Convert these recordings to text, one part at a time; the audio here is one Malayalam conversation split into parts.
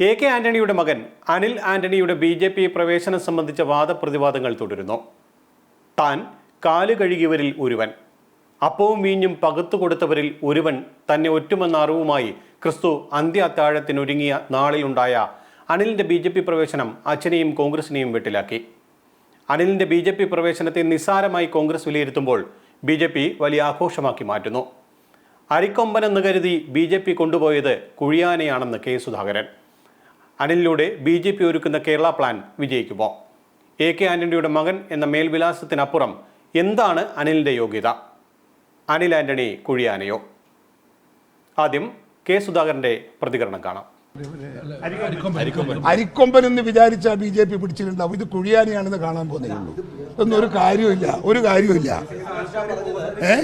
എ കെ ആന്റണിയുടെ മകൻ അനിൽ ആന്റണിയുടെ ബി ജെ പി പ്രവേശനം സംബന്ധിച്ച വാദപ്രതിവാദങ്ങൾ തുടരുന്നു. താൻ കാൽ കഴുകിയവരിൽ ഒരുവൻ. അപ്പവും വീഞ്ഞും പകുത്തു കൊടുത്തവരിൽ ഒരുവൻ തന്നെ ഒറ്റുമെന്ന അറിവുമായി ക്രിസ്തു അന്ത്യ അത്താഴത്തിനൊരുങ്ങിയ നാളിലുണ്ടായ അനിലിന്റെ ബി ജെ പി പ്രവേശനം അച്ഛനെയും കോൺഗ്രസിനെയും വെട്ടിലാക്കി. അനിലിന്റെ ബി ജെ പി പ്രവേശനത്തെ നിസ്സാരമായി കോൺഗ്രസ് വിലയിരുത്തുമ്പോൾ ബി ജെ പി വലിയ ആഘോഷമാക്കി മാറ്റുന്നു. അരിക്കൊമ്പനെന്ന് കരുതി ബി ജെ പി കൊണ്ടുപോയത് കുഴിയാനയാണെന്ന് കെ സുധാകരൻ. അനിലിലൂടെ ബി ജെ പി ഒരുക്കുന്ന കേരള പ്ലാൻ വിജയിക്കുമോ? എ കെ ആന്റണിയുടെ മകൻ എന്ന മേൽവിലാസത്തിനപ്പുറം എന്താണ് അനിലിന്റെ യോഗ്യത? അനിൽ ആന്റണി കുഴിയാനയോ? ആദ്യം കെ സുധാകരന്റെ പ്രതികരണം കാണാം. അരിക്കൊമ്പൻ എന്ന് വിചാരിച്ച ബി ജെ പി പിടിച്ചിട്ടുണ്ടാവും. ഇത് കുഴിയാനിയാണെന്ന് കാണാൻ പോകുന്നേ ഉള്ളൂ. ഇതൊന്നും ഒരു കാര്യമില്ല ഒരു കാര്യമില്ല ഏ?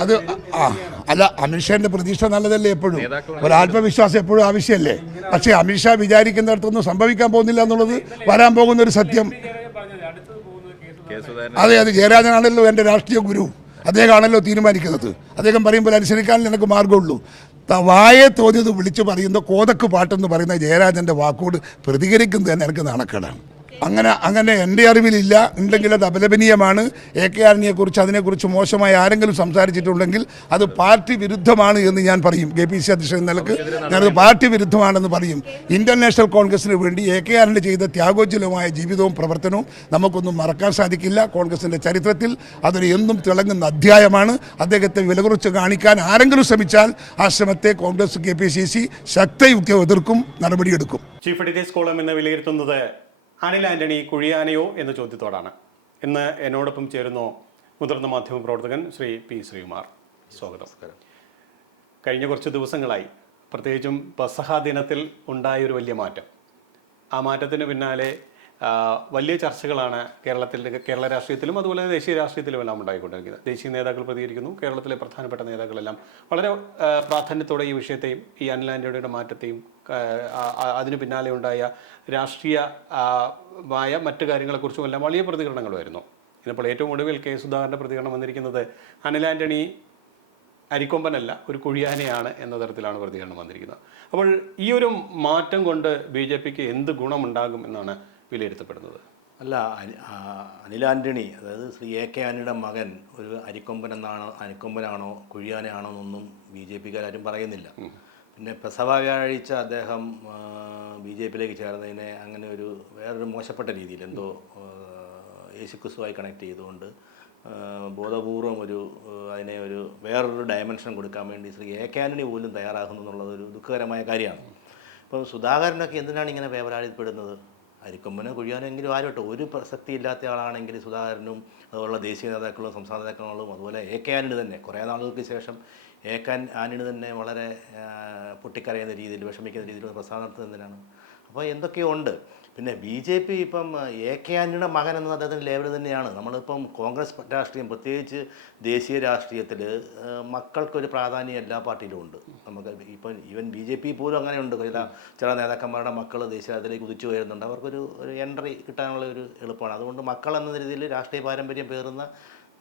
അത് അല്ല അമിത്ഷാന്റെ പ്രതീക്ഷ നല്ലതല്ലേ എപ്പോഴും? ഒരു ആത്മവിശ്വാസം എപ്പോഴും ആവശ്യമല്ലേ? പക്ഷേ അമിത്ഷാ വിചാരിക്കുന്നിടത്തൊന്നും സംഭവിക്കാൻ പോകുന്നില്ല എന്നുള്ളത് വരാൻ പോകുന്ന ഒരു സത്യം. അതെ അത് ജയരാജനാണല്ലോ എന്റെ രാഷ്ട്രീയ ഗുരു. അദ്ദേഹമാണല്ലോ തീരുമാനിക്കുന്നത്. അദ്ദേഹം പറയുമ്പോൾ അനുസരിക്കാൻ എനിക്ക് മാർഗമുള്ളൂ വായെ തോന്നിയത് വിളിച്ചു പറയുന്ന കോതക്ക് പാട്ടെന്ന് പറയുന്ന ജയരാജന്റെ വാക്കോട് പ്രതികരിക്കുന്നത് തന്നെ എനിക്ക് നാണക്കേടാണ്. അങ്ങനെ അങ്ങനെ എന്റെ അറിവിലില്ല. ഉണ്ടെങ്കിൽ അത് അപലപനീയമാണ്. എ കെ ആറിനെ കുറിച്ച് അതിനെക്കുറിച്ച് മോശമായി ആരെങ്കിലും സംസാരിച്ചിട്ടുണ്ടെങ്കിൽ അത് പാർട്ടി വിരുദ്ധമാണ് എന്ന് ഞാൻ പറയും. കെ പി സി അധ്യക്ഷൻ നിലയ്ക്ക് ഞാനത് പാർട്ടി വിരുദ്ധമാണെന്ന് പറയും. ഇന്ത്യൻ നാഷണൽ കോൺഗ്രസിന് വേണ്ടി എ കെ ആറിന്റെ ചെയ്ത ത്യാഗോജ്വലമായ ജീവിതവും പ്രവർത്തനവും നമുക്കൊന്നും മറക്കാൻ സാധിക്കില്ല. കോൺഗ്രസിന്റെ ചരിത്രത്തിൽ അതൊരു എന്നും തിളങ്ങുന്ന അധ്യായമാണ്. അദ്ദേഹത്തെ വിലകുറച്ച് കാണിക്കാൻ ആരെങ്കിലും ശ്രമിച്ചാൽ ആ ശ്രമത്തെ Congress K P C C ശക്തയുക്തി എതിർക്കും നടപടിയെടുക്കും. ചീഫ് എഡിറ്റേഴ്സ് കോളം എന്ന് വിലയിരുത്തുന്നത് അനിൽ ആന്റണി കുഴിയാനയോ എന്ന ചോദ്യത്തോടാണ്. ഇന്ന് എന്നോടൊപ്പം ചേരുന്നു മുതിർന്ന മാധ്യമ പ്രവർത്തകൻ ശ്രീ പി ശ്രീകുമാർ. സ്വാഗതം. കഴിഞ്ഞ കുറച്ച് ദിവസങ്ങളായി പ്രത്യേകിച്ചും പെസഹ ദിനത്തിൽ ഉണ്ടായൊരു വലിയ മാറ്റം. ആ മാറ്റത്തിന് പിന്നാലെ വലിയ ചർച്ചകളാണ് കേരളത്തിൽ കേരള രാഷ്ട്രീയത്തിലും അതുപോലെ തന്നെ ദേശീയ രാഷ്ട്രീയത്തിലും എല്ലാം ഉണ്ടായിക്കൊണ്ടിരിക്കുന്നത്. ദേശീയ നേതാക്കൾ പ്രതികരിക്കുന്നു. കേരളത്തിലെ പ്രധാനപ്പെട്ട നേതാക്കളെല്ലാം വളരെ പ്രാധാന്യത്തോടെ ഈ വിഷയത്തെയും ഈ ആന്റണിയുടെ മാറ്റത്തെയും അതിനു പിന്നാലെ ഉണ്ടായ രാഷ്ട്രീയ മായ മറ്റു കാര്യങ്ങളെക്കുറിച്ചും എല്ലാം വലിയ പ്രതികരണങ്ങൾ വരുന്നു ഇന്നിപ്പോൾ ഏറ്റവും ഒടുവിൽ കെ സുധാകരന്റെ പ്രതികരണം വന്നിരിക്കുന്നത് അനിൽ ആന്റണി അരിക്കൊമ്പനല്ല ഒരു കുഴിയാനയാണ് എന്ന തരത്തിലാണ് പ്രതികരണം വന്നിരിക്കുന്നത്. അപ്പോൾ ഈ ഒരു മാറ്റം കൊണ്ട് ബി ജെ പിക്ക് എന്ത് ഗുണമുണ്ടാകും എന്നാണ് വിലയിരുത്തപ്പെടുന്നത്? അല്ല അനി- അനിൽ ആന്റണി അതായത് ശ്രീ എ കെ ആന്റണിയുടെ മകൻ ഒരു അരിക്കൊമ്പൻ എന്നാണോ അരിക്കൊമ്പനാണോ കുഴിയാനയാണോ എന്നൊന്നും ബി ജെ പിക്കാരും പറയുന്നില്ല. പിന്നെ പ്രസവ വ്യാഴാഴ്ച അദ്ദേഹം ബി ജെ പിയിലേക്ക് ചേർന്നതിനെ അങ്ങനെ ഒരു വേറൊരു മോശപ്പെട്ട രീതിയിൽ എന്തോ യേശുക്രിസ്തുവായി കണക്ട് ചെയ്തുകൊണ്ട് ബോധപൂർവം ഒരു അതിനെ ഒരു വേറൊരു ഡയമെൻഷൻ കൊടുക്കാൻ വേണ്ടി ശ്രീ എ കെ ആന്റണി പോലും തയ്യാറാകുന്നു എന്നുള്ളത് ഒരു ദുഃഖകരമായ കാര്യമാണ്. ഇപ്പം സുധാകരനൊക്കെ എന്തിനാണ് ഇങ്ങനെ വേവലാതിപ്പെടുന്നത്? അരിക്കൊമ്പനോ കുഴിയാനെങ്കിലും ആരോട്ടെ? ഒരു പ്രസക്തി ഇല്ലാത്ത ആളാണെങ്കിൽ സുധാകരനും അതുപോലുള്ള ദേശീയ നേതാക്കളും സംസ്ഥാന നേതാക്കളും അതുപോലെ എ കെ ആന്റണി തന്നെ. കുറേ നാളുകൾക്ക് ശേഷം എ കെ ആന്റണി തന്നെ വളരെ പൊട്ടിക്കരയുന്ന രീതിയിൽ വിഷമിക്കുന്ന രീതിയിലുള്ള പ്രസ്ഥാനം നടത്തുന്നതിനാണ് അപ്പോൾ എന്തൊക്കെയോ ഉണ്ട്. പിന്നെ ബി ജെ പി ഇപ്പം എ കെ ആന്റണിയുടെ മകൻ എന്ന അദ്ദേഹത്തിന്റെ ലേബൽ തന്നെയാണ്. നമ്മളിപ്പം കോൺഗ്രസ് രാഷ്ട്രീയം പ്രത്യേകിച്ച് ദേശീയ രാഷ്ട്രീയത്തിൽ മക്കൾക്കൊരു പ്രാധാന്യം എല്ലാ പാർട്ടിയിലും ഉണ്ട്. നമുക്ക് ഇപ്പം ഈവൻ ബി ജെ പി പോലും അങ്ങനെയുണ്ട്. ചില ചില നേതാക്കന്മാരുടെ മക്കൾ ദേശീയത്തിലേക്ക് കുതിച്ചു വരുന്നുണ്ട് അവർക്കൊരു ഒരു എൻട്രി കിട്ടാനുള്ള ഒരു എളുപ്പമാണ്. അതുകൊണ്ട് മക്കൾ എന്ന രീതിയിൽ രാഷ്ട്രീയ പാരമ്പര്യം പേറുന്ന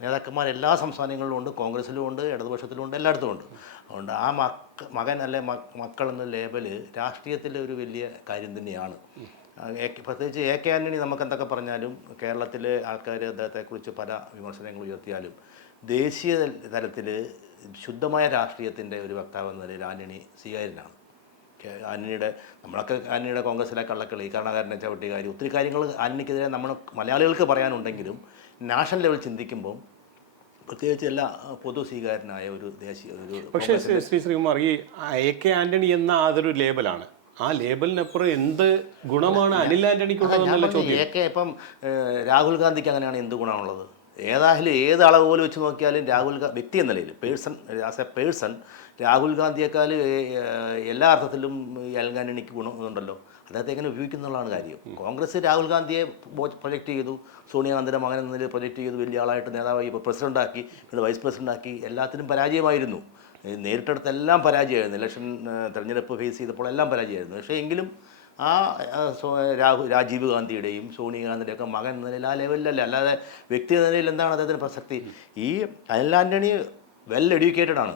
നേതാക്കന്മാർ എല്ലാ സംസ്ഥാനങ്ങളിലും ഉണ്ട്. കോൺഗ്രസ്സിലും ഉണ്ട് ഇടതുപക്ഷത്തിലും ഉണ്ട് എല്ലായിടത്തും ഉണ്ട്. അതുകൊണ്ട് ആ മക്ക മകൻ അല്ലെ മക്കൾ എന്ന ലേബൽ രാഷ്ട്രീയത്തിലെ ഒരു വലിയ കാര്യം തന്നെയാണ്. പ്രത്യേകിച്ച് എ കെ ആന്റണി നമുക്ക് എന്തൊക്കെ പറഞ്ഞാലും കേരളത്തിലെ ആൾക്കാർ അദ്ദേഹത്തെക്കുറിച്ച് പല വിമർശനങ്ങൾ ഉയർത്തിയാലും ദേശീയ തലത്തിൽ ശുദ്ധമായ രാഷ്ട്രീയത്തിന്റെ ഒരു വക്താവ് എന്ന നിലയിൽ ആന്റണി സ്വീകാര്യനാണ്. ആന്റണിയുടെ നമ്മളൊക്കെ ആന്റണിയുടെ കോൺഗ്രസിലെ കള്ളക്കളി കരുണാകരനെ ചവിട്ടി കാര്യം ഒത്തിരി കാര്യങ്ങൾ ആന്റണിക്കെതിരെ നമ്മൾ മലയാളികൾക്ക് പറയാനുണ്ടെങ്കിലും നാഷണൽ ലെവൽ ചിന്തിക്കുമ്പോൾ പ്രത്യേകിച്ച് എല്ലാ പൊതു സ്വീകാരനായ ഒരു ദേശീയ ഒരു പക്ഷേ ശ്രീ- ശ്രീ ശ്രീകുമാർ ഈ എ കെ ആന്റണി എന്ന അതൊരു ലേബലാണ്. ആ ലേബലിനപ്പുറം എന്ത് ഗുണമാണ് അനിൽ ആന്റണിക്കുള്ളതെന്നല്ല ചോദ്യം. എ കെ ഇപ്പം രാഹുൽ ഗാന്ധിക്ക് അങ്ങനെയാണ് എന്ത് ഗുണമുള്ളത് ഏതായാലും ഏത് അളവ് പോലെ വെച്ച് നോക്കിയാലും രാഹുൽ ഗാന്ധി വ്യക്തി എന്ന നിലയിൽ person as a person Rahul ഗാന്ധിയേക്കാൾ എല്ലാ അർത്ഥത്തിലും ആന്റണിക്ക് ഗുണമുണ്ടല്ലോ അദ്ദേഹത്തെ എങ്ങനെ ഉപയോഗിക്കുന്നുള്ളതാണ് കാര്യം. കോൺഗ്രസ് രാഹുൽ ഗാന്ധിയെ പ്രൊജക്റ്റ് ചെയ്തു. സോണിയാഗാന്ധിയുടെ മകൻ നിലയിൽ പ്രൊജക്റ്റ് ചെയ്തു. വലിയ ആളായിട്ട് നേതാവായി ഇപ്പോൾ പ്രസിഡന്റാക്കി പിന്നെ വൈസ് പ്രസിഡന്റാക്കി എല്ലാത്തിനും പരാജയമായിരുന്നു. ഏഹ് നേരിട്ടെടുത്തെല്ലാം പരാജയമായിരുന്നു. ഇലക്ഷൻ തെരഞ്ഞെടുപ്പ് ഫേസ് ചെയ്തപ്പോൾ എല്ലാം പരാജയമായിരുന്നു. പക്ഷേ എങ്കിലും ആ രാഹു രാജീവ് ഗാന്ധിയുടെയും സോണിയാഗാന്ധിയുടെയും ഒക്കെ മകൻ എന്ന നിലയിൽ ആ ലെവലിലല്ല. അല്ലാതെ വ്യക്തി എന്ന നിലയിൽ എന്താണ് അദ്ദേഹത്തിന് പ്രസക്തി? ഈ അനിൽ ആന്റണി വെൽ എഡ്യൂക്കേറ്റഡ് ആണ്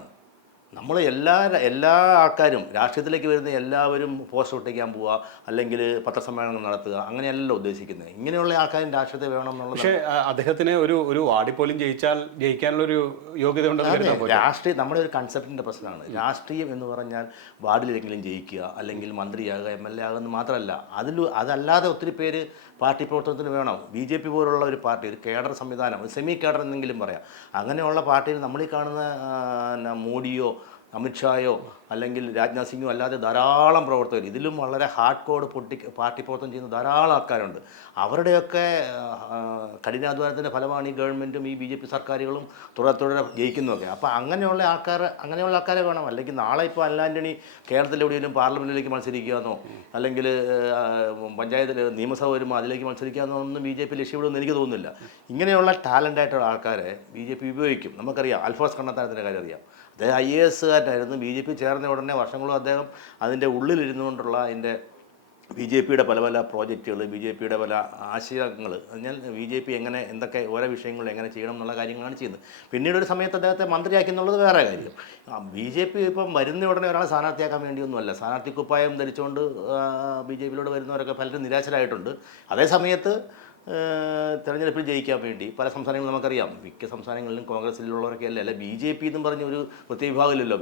നമ്മൾ എല്ലാ എല്ലാ ആൾക്കാരും രാഷ്ട്രീയത്തിലേക്ക് വരുന്ന എല്ലാവരും പോസ്റ്റ് ഒട്ടിക്കാൻ പോവുക അല്ലെങ്കിൽ പത്രസമ്മേളനം നടത്തുക അങ്ങനെയല്ല ഉദ്ദേശിക്കുന്നത് ഇങ്ങനെയുള്ള ആൾക്കാരും രാഷ്ട്രീയത്തെ വേണം എന്നുള്ളത് പക്ഷേ അദ്ദേഹത്തിന് ഒരു ഒരു വാർഡിൽ പോലും ജയിച്ചാൽ ജയിക്കാനുള്ള ഒരു യോഗ്യത ഉണ്ടെന്ന് രാഷ്ട്രീയം നമ്മുടെ ഒരു കൺസെപ്റ്റിന്റെ പ്രശ്നമാണ്. രാഷ്ട്രീയം എന്ന് പറഞ്ഞാൽ വാർഡിലെങ്കിലും ജയിക്കുക അല്ലെങ്കിൽ മന്ത്രിയാകുക എം എൽ എ ആകുക എന്ന് മാത്രമല്ല. അതിൽ അതല്ലാതെ ഒത്തിരി പേര് പാർട്ടി പ്രവർത്തനത്തിന് വേണം. ബി ജെ പി പോലുള്ള ഒരു പാർട്ടി ഒരു കേഡർ സംവിധാനം ഒരു സെമി കേഡർ എന്നെങ്കിലും പറയാം. അങ്ങനെയുള്ള പാർട്ടിയിൽ നമ്മൾ ഈ കാണുന്ന മോഡിയോ അമിത്ഷായോ അല്ലെങ്കിൽ രാജ്നാഥ് സിംഗോ അല്ലാതെ ധാരാളം പ്രവർത്തകർ ഇതിലും വളരെ ഹാർഡ് കോഡ് പൊട്ടി പാർട്ടി പ്രവർത്തനം ചെയ്യുന്ന ധാരാളം ആൾക്കാരുണ്ട്. അവരുടെയൊക്കെ കഠിനാധ്വാനത്തിന്റെ ഫലമാണ് ഈ ഗവൺമെന്റും ഈ ബി ജെ പി സർക്കാരുകളും തുടരെ തുടരെ ജയിക്കുന്നതൊക്കെ. അപ്പോൾ അങ്ങനെയുള്ള ആൾക്കാർ അങ്ങനെയുള്ള ആൾക്കാരെ വേണം. അല്ലെങ്കിൽ നാളെ ഇപ്പോൾ അല്ലാന്റണി കേരളത്തിൽ എവിടെയെങ്കിലും പാർലമെന്റിലേക്ക് മത്സരിക്കുകയെന്നോ അല്ലെങ്കിൽ പഞ്ചായത്തിൽ നിയമസഭ വരുമ്പോൾ അതിലേക്ക് മത്സരിക്കാമെന്നോ ഒന്നും ബി ജെ പി ലക്ഷ്യപ്പെടുമെന്ന് എനിക്ക് തോന്നുന്നില്ല. ഇങ്ങനെയുള്ള ടാലന്റ് ആയിട്ടുള്ള ആൾക്കാരെ ബി ജെ പി ഉപയോഗിക്കും. നമുക്കറിയാം അൽഫോസ് കണ്ണത്താനത്തിന്റെ കാര്യം അറിയാം. അദ്ദേഹം ഐ എ എസ്സുകാരനായിരുന്നു. ബി ജെ പി ചേർന്ന ഉടനെ വർഷങ്ങളും അദ്ദേഹം അതിന്റെ ഉള്ളിലിരുന്നുകൊണ്ടുള്ള അതിന്റെ ബി ജെ പിയുടെ പല പല പ്രോജക്റ്റുകൾ ബി ജെ പിയുടെ പല ആശയങ്ങൾ. ഞാൻ ബി ജെ പി എങ്ങനെ എന്തൊക്കെ ഓരോ വിഷയങ്ങൾ എങ്ങനെ ചെയ്യണം എന്നുള്ള കാര്യങ്ങളാണ് ചെയ്യുന്നത്. പിന്നീട് ഒരു സമയത്ത് അദ്ദേഹത്തെ മന്ത്രിയാക്കി എന്നുള്ളത് വേറെ കാര്യം. ബി ജെ പി ഇപ്പം വരുന്ന ഉടനെ ഒരാളെ സ്ഥാനാർത്ഥിയാക്കാൻ വേണ്ടിയൊന്നുമല്ല. സ്ഥാനാർത്ഥി കുപ്പായം ധരിച്ചുകൊണ്ട് ബി ജെ പിയിലൂടെ വരുന്നവരൊക്കെ പലരും നിരാശരായിട്ടുണ്ട്. അതേ സമയത്ത് ഏഹ് തെരഞ്ഞെടുപ്പിൽ ജയിക്കാൻ വേണ്ടി പല സംസ്ഥാനങ്ങളും നമുക്കറിയാം. മിക്ക സംസ്ഥാനങ്ങളിലും കോൺഗ്രസ്സിലുള്ളവരൊക്കെ അല്ല? അല്ല ബി ജെ പി എന്നും പറഞ്ഞ ഒരു പ്രത്യേക വിഭാഗമില്ലല്ലോ.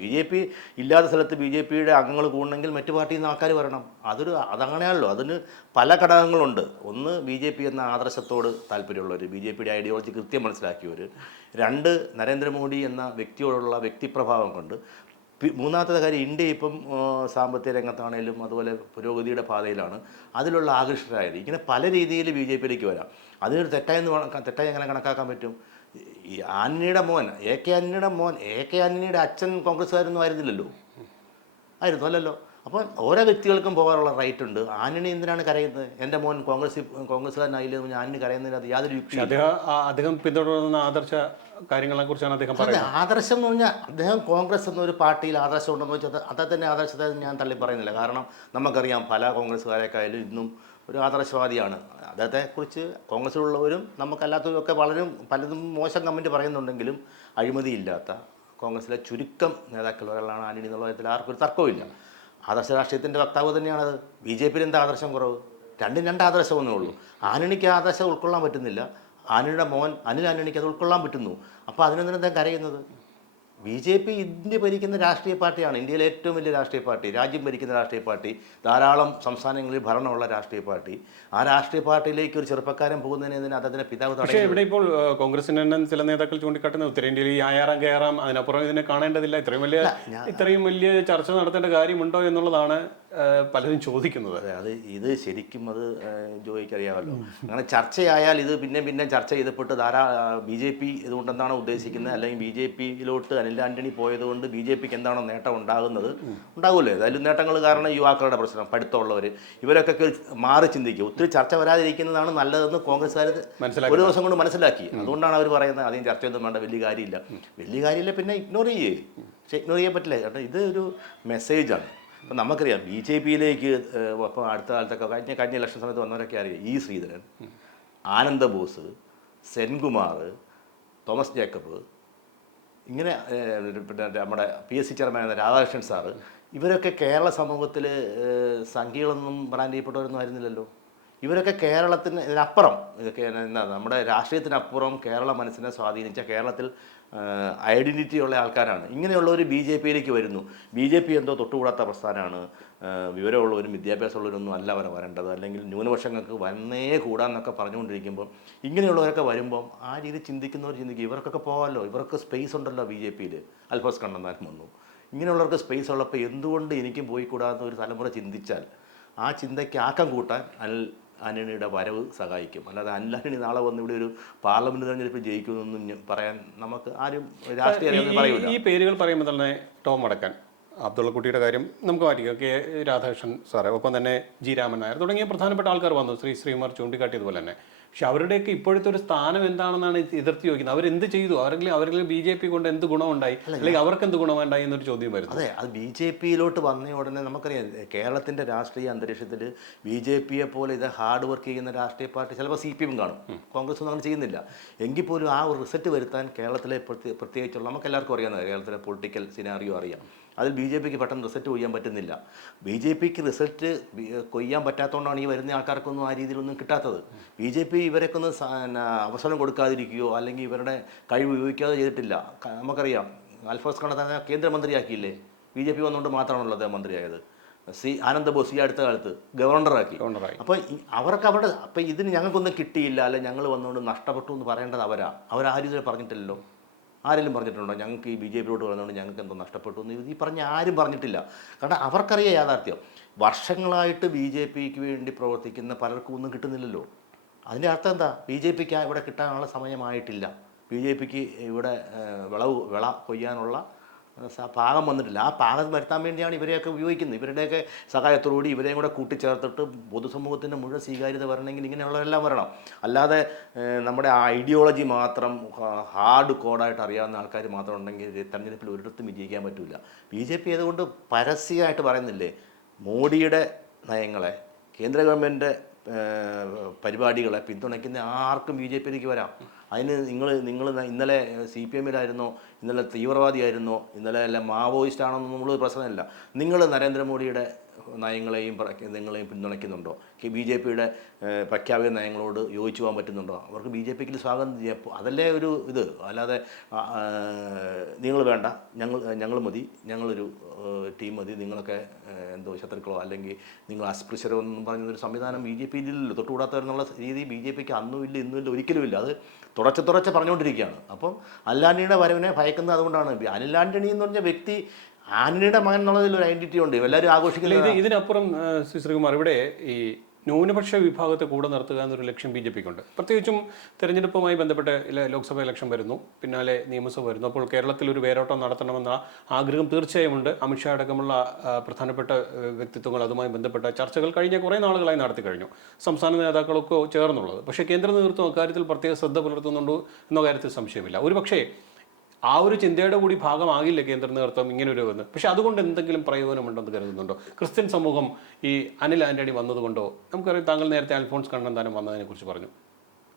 ബി ജെ പി ഇല്ലാത്ത സ്ഥലത്ത് ബി ജെ പിയുടെ അംഗങ്ങൾ കൂടണമെങ്കിൽ മറ്റു പാർട്ടിയിൽ നിന്ന് ആൾക്കാർ വരണം. അതൊരു അതങ്ങനെയാണല്ലോ. അതിന് പല ഘടകങ്ങളുണ്ട്. ഒന്ന് ബി ജെ പി എന്ന ആദർശത്തോട് താല്പര്യമുള്ളവർ ബി ജെ പിയുടെ ഐഡിയോളജി കൃത്യം മനസ്സിലാക്കിയവർ രണ്ട് നരേന്ദ്രമോദി എന്ന വ്യക്തിയോടുള്ള വ്യക്തിപ്രഭാവം കൊണ്ട് മൂന്നാമത്തെ കാര്യം ഇന്ത്യ ഇപ്പം സാമ്പത്തിക രംഗത്താണേലും അതുപോലെ പുരോഗതിയുടെ പാതയിലാണ് അതിലുള്ള ആകൃഷ്ടരായത്. ഇങ്ങനെ പല രീതിയിൽ ബി ജെ പിയിലേക്ക് വരാം. അതിനൊരു തെറ്റായെന്ന് തെറ്റായി എങ്ങനെ കണക്കാക്കാൻ പറ്റും? ഈ ആന്റണിയുടെ മോൻ എ കെ ആന്റണിയുടെ മോൻ എ കെ ആന്റണിയുടെ അച്ഛൻ കോൺഗ്രസ്സുകാരൊന്നും ആയിരുന്നില്ലല്ലോ. ആയിരുന്നു? അല്ലല്ലോ. അപ്പോൾ ഓരോ വ്യക്തികൾക്കും പോകാനുള്ള റൈറ്റ് ഉണ്ട്. ആനിനെ എന്തിനാണ് കരയുന്നത്? എന്റെ മോൻ കോൺഗ്രസ് കോൺഗ്രസ്സുകാരനായില്ല എന്ന് കരയുന്നതിന് അത് യാതൊരു യുക്തി അദ്ദേഹം അദ്ദേഹം പിന്തുടരുന്ന ആദർശ കാര്യങ്ങളെ കുറിച്ചാണ് അദ്ദേഹം പറയുന്നത്. ആദർശം എന്ന് പറഞ്ഞാൽ അദ്ദേഹം കോൺഗ്രസ് എന്നൊരു പാർട്ടിയിൽ ആദർശം ഉണ്ടെന്ന് വെച്ചാൽ അദ്ദേഹത്തിന്റെ ആദർശത്തെ ഞാൻ തള്ളി പറയുന്നില്ല. കാരണം നമുക്കറിയാം പല കോൺഗ്രസ്സുകാരെക്കായാലും ഇന്നും ഒരു ആദർശവാദിയാണ്. അദ്ദേഹത്തെക്കുറിച്ച് കോൺഗ്രസ്സിലുള്ളവരും നമുക്കല്ലാത്തവരും ഒക്കെ വളരെ പലതും മോശം കമന്റ് പറയുന്നുണ്ടെങ്കിലും അഴിമതിയില്ലാത്ത കോൺഗ്രസ്സിലെ ചുരുക്കം നേതാക്കൾ ഒരാളാണ് ആന്റണി എന്നുള്ള കാര്യത്തിൽ ആർക്കും ഒരു തർക്കവുമില്ല ആദർശ രാഷ്ട്രീയത്തിന്റെ വക്താവ് തന്നെയാണത്. ബി ജെ പിയിൽ എന്താ ആദർശം കുറവ്? രണ്ടും രണ്ട് ആദർശമൊന്നേ ഉള്ളൂ. ആനണിക്ക് ആദർശം ഉൾക്കൊള്ളാൻ പറ്റുന്നില്ല. ആനയുടെ മോൻ അനിൽ ആനണിക്ക് അത് ഉൾക്കൊള്ളാൻ പറ്റുന്നു. അപ്പോൾ അതിനെന്തിനാ കരയുന്നത്? ബി ജെ പി ഇന്ത്യ ഭരിക്കുന്ന രാഷ്ട്രീയ പാർട്ടിയാണ്. ഇന്ത്യയിലെ ഏറ്റവും വലിയ രാഷ്ട്രീയ പാർട്ടി രാജ്യം ഭരിക്കുന്ന രാഷ്ട്രീയ പാർട്ടി ധാരാളം സംസ്ഥാനങ്ങളിൽ ഭരണമുള്ള രാഷ്ട്രീയ പാർട്ടി. ആ രാഷ്ട്രീയ പാർട്ടിയിലേക്ക് ഒരു ചെറുപ്പക്കാരൻ പോകുന്നതിന് അതിനെ പിതാവ് പക്ഷേ ഇവിടെ ഇപ്പോൾ കോൺഗ്രസിന് കോൺഗ്രസിന്റെ തന്നെ ചില നേതാക്കൾ ചൂണ്ടിക്കാട്ടുന്ന ഉത്തരേന്ത്യയിൽ ഈ ആയാറാം കയറാം അതിനപ്പുറം ഇതിനെ കാണേണ്ടതില്ല. ഇത്രയും വലിയ ഇത്രയും വലിയ ചർച്ച നടത്തേണ്ട കാര്യമുണ്ടോ എന്നുള്ളതാണ് പലരും ചോദിക്കുന്നത്. അതെ അത് ഇത് ശരിക്കും അത് ജോയിക്കറിയാമല്ലോ അങ്ങനെ ചർച്ചയായാൽ ഇത് പിന്നെ പിന്നെ ചർച്ച ചെയ്തപ്പെട്ട് ധാരാ ബി ജെ പി ഇതുകൊണ്ടെന്താണോ ഉദ്ദേശിക്കുന്നത്? അല്ലെങ്കിൽ ബി ജെ പിയിലോട്ട് അനിൽ ആന്റണി പോയതുകൊണ്ട് ബി ജെ പിക്ക് എന്താണോ നേട്ടം ഉണ്ടാകുന്നത്? ഉണ്ടാകുമല്ലോ ഏതായാലും നേട്ടങ്ങൾ കാരണം യുവാക്കളുടെ പ്രശ്നം പഠിത്തമുള്ളവർ ഇവരൊക്കെ മാറി ചിന്തിക്കുക. ഒത്തിരി ചർച്ച വരാതിരിക്കുന്നതാണ് നല്ലതെന്ന് കോൺഗ്രസ്സുകാർ ഒരു ദിവസം കൊണ്ട് മനസ്സിലാക്കി. അതുകൊണ്ടാണ് അവർ പറയുന്നത് അധികം ചർച്ചയൊന്നും വേണ്ട വലിയ കാര്യമില്ല. വലിയ കാര്യമില്ല പിന്നെ ഇഗ്നോർ ചെയ്യേ. പക്ഷേ ഇഗ്നോർ ചെയ്യാൻ പറ്റില്ല. കാരണം ഇത് ഒരു മെസ്സേജാണ്. അപ്പം നമുക്കറിയാം ബി ജെ പിയിലേക്ക് ഇപ്പം അടുത്ത കാലത്തൊക്കെ കഴിഞ്ഞ കഴിഞ്ഞ ഇലക്ഷൻ സമയത്ത് വന്നവരൊക്കെ അറിയാം. ഇ ശ്രീധരൻ ആനന്ദ ബോസ് സെൻകുമാർ തോമസ് ജേക്കബ് ഇങ്ങനെ പിന്നെ നമ്മുടെ P S C chairman Radhakrishnan sir ഇവരൊക്കെ കേരള സമൂഹത്തിൽ സംഖ്യകളൊന്നും ബ്രാൻഡ് ചെയ്യപ്പെട്ടവരൊന്നും ആയിരുന്നില്ലല്ലോ. ഇവരൊക്കെ കേരളത്തിന് ഇതിനപ്പുറം എന്താ നമ്മുടെ രാഷ്ട്രീയത്തിനപ്പുറം കേരള മനസ്സിനെ സ്വാധീനിച്ച കേരളത്തിൽ ഐഡന്റിറ്റി ഉള്ള ആൾക്കാരാണ്. ഇങ്ങനെയുള്ളവർ ബി ജെ പിയിലേക്ക് വരുന്നു. ബി ജെ പി എന്തോ തൊട്ടുകൂടാത്ത പ്രസ്ഥാനമാണ്. വിവരമുള്ളവരും വിദ്യാഭ്യാസമുള്ളവരൊന്നും അല്ല അവർ വരേണ്ടത്. അല്ലെങ്കിൽ ന്യൂനപക്ഷങ്ങൾക്ക് വന്നേ കൂടാന്നൊക്കെ പറഞ്ഞുകൊണ്ടിരിക്കുമ്പോൾ ഇങ്ങനെയുള്ളവരൊക്കെ വരുമ്പം ആ രീതി ചിന്തിക്കുന്നവർ ചിന്തിക്കും. ഇവർക്കൊക്കെ പോകാമല്ലോ. ഇവർക്ക് സ്പേസ് ഉണ്ടല്ലോ ബി ജെ പിയിൽ അൽഫോസ് കണ്ണന്താനം വന്നു. ഇങ്ങനെയുള്ളവർക്ക് സ്പേസ് ഉള്ളപ്പോൾ എന്തുകൊണ്ട് എനിക്കും പോയി കൂടാന്ന് ഒരു തലമുറ ചിന്തിച്ചാൽ ആ ചിന്തയ്ക്ക് ആക്കം കൂട്ടാൻ അനിൽ ആന്റണിയുടെ വരവ് സഹായിക്കും. അല്ലാതെ അനിൽ ആന്റണി നാളെ വന്ന് ഇവിടെ ഒരു പാർലമെന്റ് തെരഞ്ഞെടുപ്പ് ജയിക്കുമെന്നൊന്നും പറയാൻ നമുക്ക് ആരും രാഷ്ട്രീയ ഈ- പറയൂല. ഈ പേരുകൾ പറയുമ്പോൾ തന്നെ ടോം വടക്കൻ അബ്ദുള്ളക്കുട്ടിയുടെ കാര്യം നമുക്ക് മാറ്റിക്കാം. കെ രാധാകൃഷ്ണൻ സാറ് ഒപ്പം തന്നെ ജി രാമൻ നായർ തുടങ്ങിയ പ്രധാനപ്പെട്ട ആൾക്കാർ വന്നു. ശ്രീ ശ്രീമാർ ചൂണ്ടിക്കാട്ടിയതുപോലെ തന്നെ. പക്ഷെ അവരുടെയൊക്കെ ഇപ്പോഴത്തെ ഒരു സ്ഥാനം എന്താണെന്നാണ് എതിർത്ത് ചോദിക്കുന്നത്. അവരെന്ത് ചെയ്തു? അവരെങ്കിലും അവരെങ്കിലും ബി ജെ പി കൊണ്ട് എന്ത് ഗുണമുണ്ടായി? അല്ലെങ്കിൽ അവർക്ക് എന്ത് ഗുണമുണ്ടായി എന്നൊരു ചോദ്യം വരുന്നു. അതെ അത് ബി ജെ പിയിലോട്ട് വന്ന ഉടനെ നമുക്കറിയാം കേരളത്തിന്റെ രാഷ്ട്രീയ അന്തരീക്ഷത്തിൽ ബി ജെ പിയെ പോലെ ഇത് ഹാർഡ് വർക്ക് ചെയ്യുന്ന രാഷ്ട്രീയ പാർട്ടി ചിലപ്പോൾ സി പി എം കാണും. കോൺഗ്രസ് ഒന്നും അങ്ങനെ ചെയ്യുന്നില്ല. എങ്കിൽ പോലും ആ ഒരു റിസൾട്ട് വരുത്താൻ കേരളത്തിലെ പ്രത്യേക- പ്രത്യേകിച്ചുള്ള നമുക്ക് എല്ലാവർക്കും അറിയാവുന്ന കേരളത്തിലെ പൊളിറ്റിക്കൽ സിനാറിയോ അറിയാം. അതിൽ ബി ജെ പിക്ക് പെട്ടെന്ന് റിസൾട്ട് കൊയ്യാൻ പറ്റുന്നില്ല. ബി ജെ പിക്ക് റിസൾട്ട് കൊയ്യാൻ പറ്റാത്തതുകൊണ്ടാണ് ഈ വരുന്ന ആൾക്കാർക്കൊന്നും ആ രീതിയിലൊന്നും കിട്ടാത്തത്. ബി ജെ പി ഇവരൊക്കെ ഒന്ന് അവസരം കൊടുക്കാതിരിക്കുകയോ അല്ലെങ്കിൽ ഇവരുടെ കഴിവ് ഉപയോഗിക്കാതെ ചെയ്തിട്ടില്ല. നമുക്കറിയാം അൽഫോസ് കണ്ണത്താനെ കേന്ദ്രമന്ത്രിയാക്കിയില്ലേ? ബി ജെ പി വന്നുകൊണ്ട് മാത്രമാണല്ലോ അദ്ദേഹം മന്ത്രിയായത്. സി ആനന്ദ ബോസ് ഈ അടുത്ത കാലത്ത് ഗവർണറാക്കി. ഗവർണറായി. അപ്പോൾ അവർക്ക് അവിടെ അപ്പം ഇതിന് ഞങ്ങൾക്കൊന്നും കിട്ടിയില്ല അല്ലെ ഞങ്ങൾ വന്നുകൊണ്ട് നഷ്ടപ്പെട്ടു എന്ന് പറയേണ്ടത് അവരാ. അവരാരും പറഞ്ഞിട്ടില്ലല്ലോ. ആരെങ്കിലും പറഞ്ഞിട്ടുണ്ടോ? ഞങ്ങൾക്ക് ഈ ബി ജെ പിയിലോട്ട് വന്നതുകൊണ്ട് ഞങ്ങൾക്ക് എന്തോ നഷ്ടപ്പെട്ടു എന്ന് ഈ പറഞ്ഞ ആരും പറഞ്ഞിട്ടില്ല. കാരണം അവർക്കറിയാം യാഥാർത്ഥ്യം. വർഷങ്ങളായിട്ട് ബി ജെ പിക്ക് വേണ്ടി പ്രവർത്തിക്കുന്ന പലർക്കും ഒന്നും കിട്ടുന്നില്ലല്ലോ. അതിന്റെ അർത്ഥം എന്താ? ബി ജെ പിക്ക് ഇവിടെ കിട്ടാനുള്ള സമയമായിട്ടില്ല. ബി ജെ പിക്ക് ഇവിടെ വിളവ് വിള കൊയ്യാനുള്ള പാകം വന്നിട്ടില്ല. ആ പാകം വരുത്താൻ വേണ്ടിയാണ് ഇവരെയൊക്കെ ഉപയോഗിക്കുന്നത്. ഇവരുടെയൊക്കെ സഹായത്തോടുകൂടി ഇവരെയും കൂടെ കൂട്ടിച്ചേർത്തിട്ട് പൊതുസമൂഹത്തിന്റെ മുഴുവൻ സ്വീകാര്യത വരണമെങ്കിൽ ഇങ്ങനെയുള്ളവരെല്ലാം വരണം. അല്ലാതെ നമ്മുടെ ആ ഐഡിയോളജി മാത്രം ഹാർഡ് കോഡായിട്ട് അറിയാവുന്ന ആൾക്കാർ മാത്രം ഉണ്ടെങ്കിൽ തെരഞ്ഞെടുപ്പിൽ ഒരിടത്തും വിജയിക്കാൻ പറ്റില്ല ബി ജെ പി അതുകൊണ്ട് പരസ്യമായിട്ട് പറയുന്നില്ലേ മോഡിയുടെ നയങ്ങളെ കേന്ദ്ര ഗവൺമെന്റ് പരിപാടികളെ പിന്തുണയ്ക്കുന്ന ആർക്കും ബി ജെ പിയിലേക്ക് വരാം. അതിന് നിങ്ങൾ നിങ്ങൾ ഇന്നലെ സി പി എമ്മിലായിരുന്നോ ഇന്നലെ തീവ്രവാദിയായിരുന്നോ ഇന്നലെ അല്ല മാവോയിസ്റ്റ് ആണോ നമ്മൾ പ്രശ്നമല്ല. നിങ്ങൾ നരേന്ദ്രമോദിയുടെ നയങ്ങളെയും നിങ്ങളെയും പിന്തുണയ്ക്കുന്നുണ്ടോ? ബി ജെ പിയുടെ പ്രഖ്യാപിത നയങ്ങളോട് യോജിച്ചു പോകാൻ പറ്റുന്നുണ്ടോ? അവർക്ക് ബി ജെ പിക്ക് സ്വാഗതം ചെയ്യാം അതല്ലേ ഒരു ഇത്. അല്ലാതെ നിങ്ങൾ വേണ്ട. ഞങ്ങൾ ഞങ്ങൾ മതി. ഞങ്ങളൊരു ടീം മതി. നിങ്ങളൊക്കെ എന്തോ ശത്രുക്കളോ അല്ലെങ്കിൽ നിങ്ങൾ അസ്പൃശ്യരോ എന്നും പറഞ്ഞൊരു സംവിധാനം ബി ജെ പിയിലില്ലല്ലോ. തൊട്ടുകൂടാത്തവരെന്നുള്ള രീതി ബി ജെ പിക്ക് അന്നും ഇല്ല ഇന്നും ഇല്ല ഒരിക്കലും ഇല്ല. അത് തുടച്ച തുടച്ച് പറഞ്ഞുകൊണ്ടിരിക്കുകയാണ്. അപ്പം അല്ലാണ്ടിയുടെ വരവിനെ ഭയക്കുന്നത് അതുകൊണ്ടാണ്. അനിൽ ആന്റണി എന്ന് പറഞ്ഞ വ്യക്തി ആന്റണിയുടെ മകൻ എന്നുള്ളതിൽ ഒരു ഐഡന്റിറ്റി ഉണ്ട് എല്ലാവരും ആഘോഷിക്കുന്നത് ഇത് ഇതിനപ്പുറം ശ്രീ ശ്രീകുമാർ ഇവിടെ ഈ ന്യൂനപക്ഷ വിഭാഗത്തെ കൂടെ നിർത്തുക എന്നൊരു ലക്ഷ്യം ബി ജെ പിക്കുണ്ട്. പ്രത്യേകിച്ചും തെരഞ്ഞെടുപ്പുമായി ബന്ധപ്പെട്ട് ലോക്സഭ ഇലക്ഷൻ വരുന്നു പിന്നാലെ നിയമസഭ വരുന്നു. അപ്പോൾ കേരളത്തിൽ ഒരു വേരോട്ടം നടത്തണമെന്ന ആഗ്രഹം തീർച്ചയായും ഉണ്ട് അമിത്ഷാ അടക്കമുള്ള പ്രധാനപ്പെട്ട വ്യക്തിത്വങ്ങൾ അതുമായി ബന്ധപ്പെട്ട ചർച്ചകൾ കഴിഞ്ഞ കുറേ നാളുകളായി നടത്തി കഴിഞ്ഞു. സംസ്ഥാന നേതാക്കളൊക്കെ ചേർന്നുള്ളത്. പക്ഷേ കേന്ദ്ര നേതൃത്വം അക്കാര്യത്തിൽ പ്രത്യേക ശ്രദ്ധ പുലർത്തുന്നുണ്ടോ എന്ന കാര്യത്തിൽ സംശയമില്ല. ഒരു പക്ഷേ ആ ഒരു ചിന്തയുടെ കൂടി ഭാഗമാകില്ല കേന്ദ്ര നേതൃത്വം ഇങ്ങനെ ഒരു വന്ന് പക്ഷെ അതുകൊണ്ട് എന്തെങ്കിലും പ്രയോജനമുണ്ടെന്ന് കരുതുന്നുണ്ടോ? ക്രിസ്ത്യൻ സമൂഹം ഈ അനിൽ ആന്റണി വന്നതുകൊണ്ടോ? നമുക്കറിയാം താങ്കൾ നേരത്തെ അൽഫോൺസ് കണ്ണന്താനം വന്നതിനെ കുറിച്ച് പറഞ്ഞു.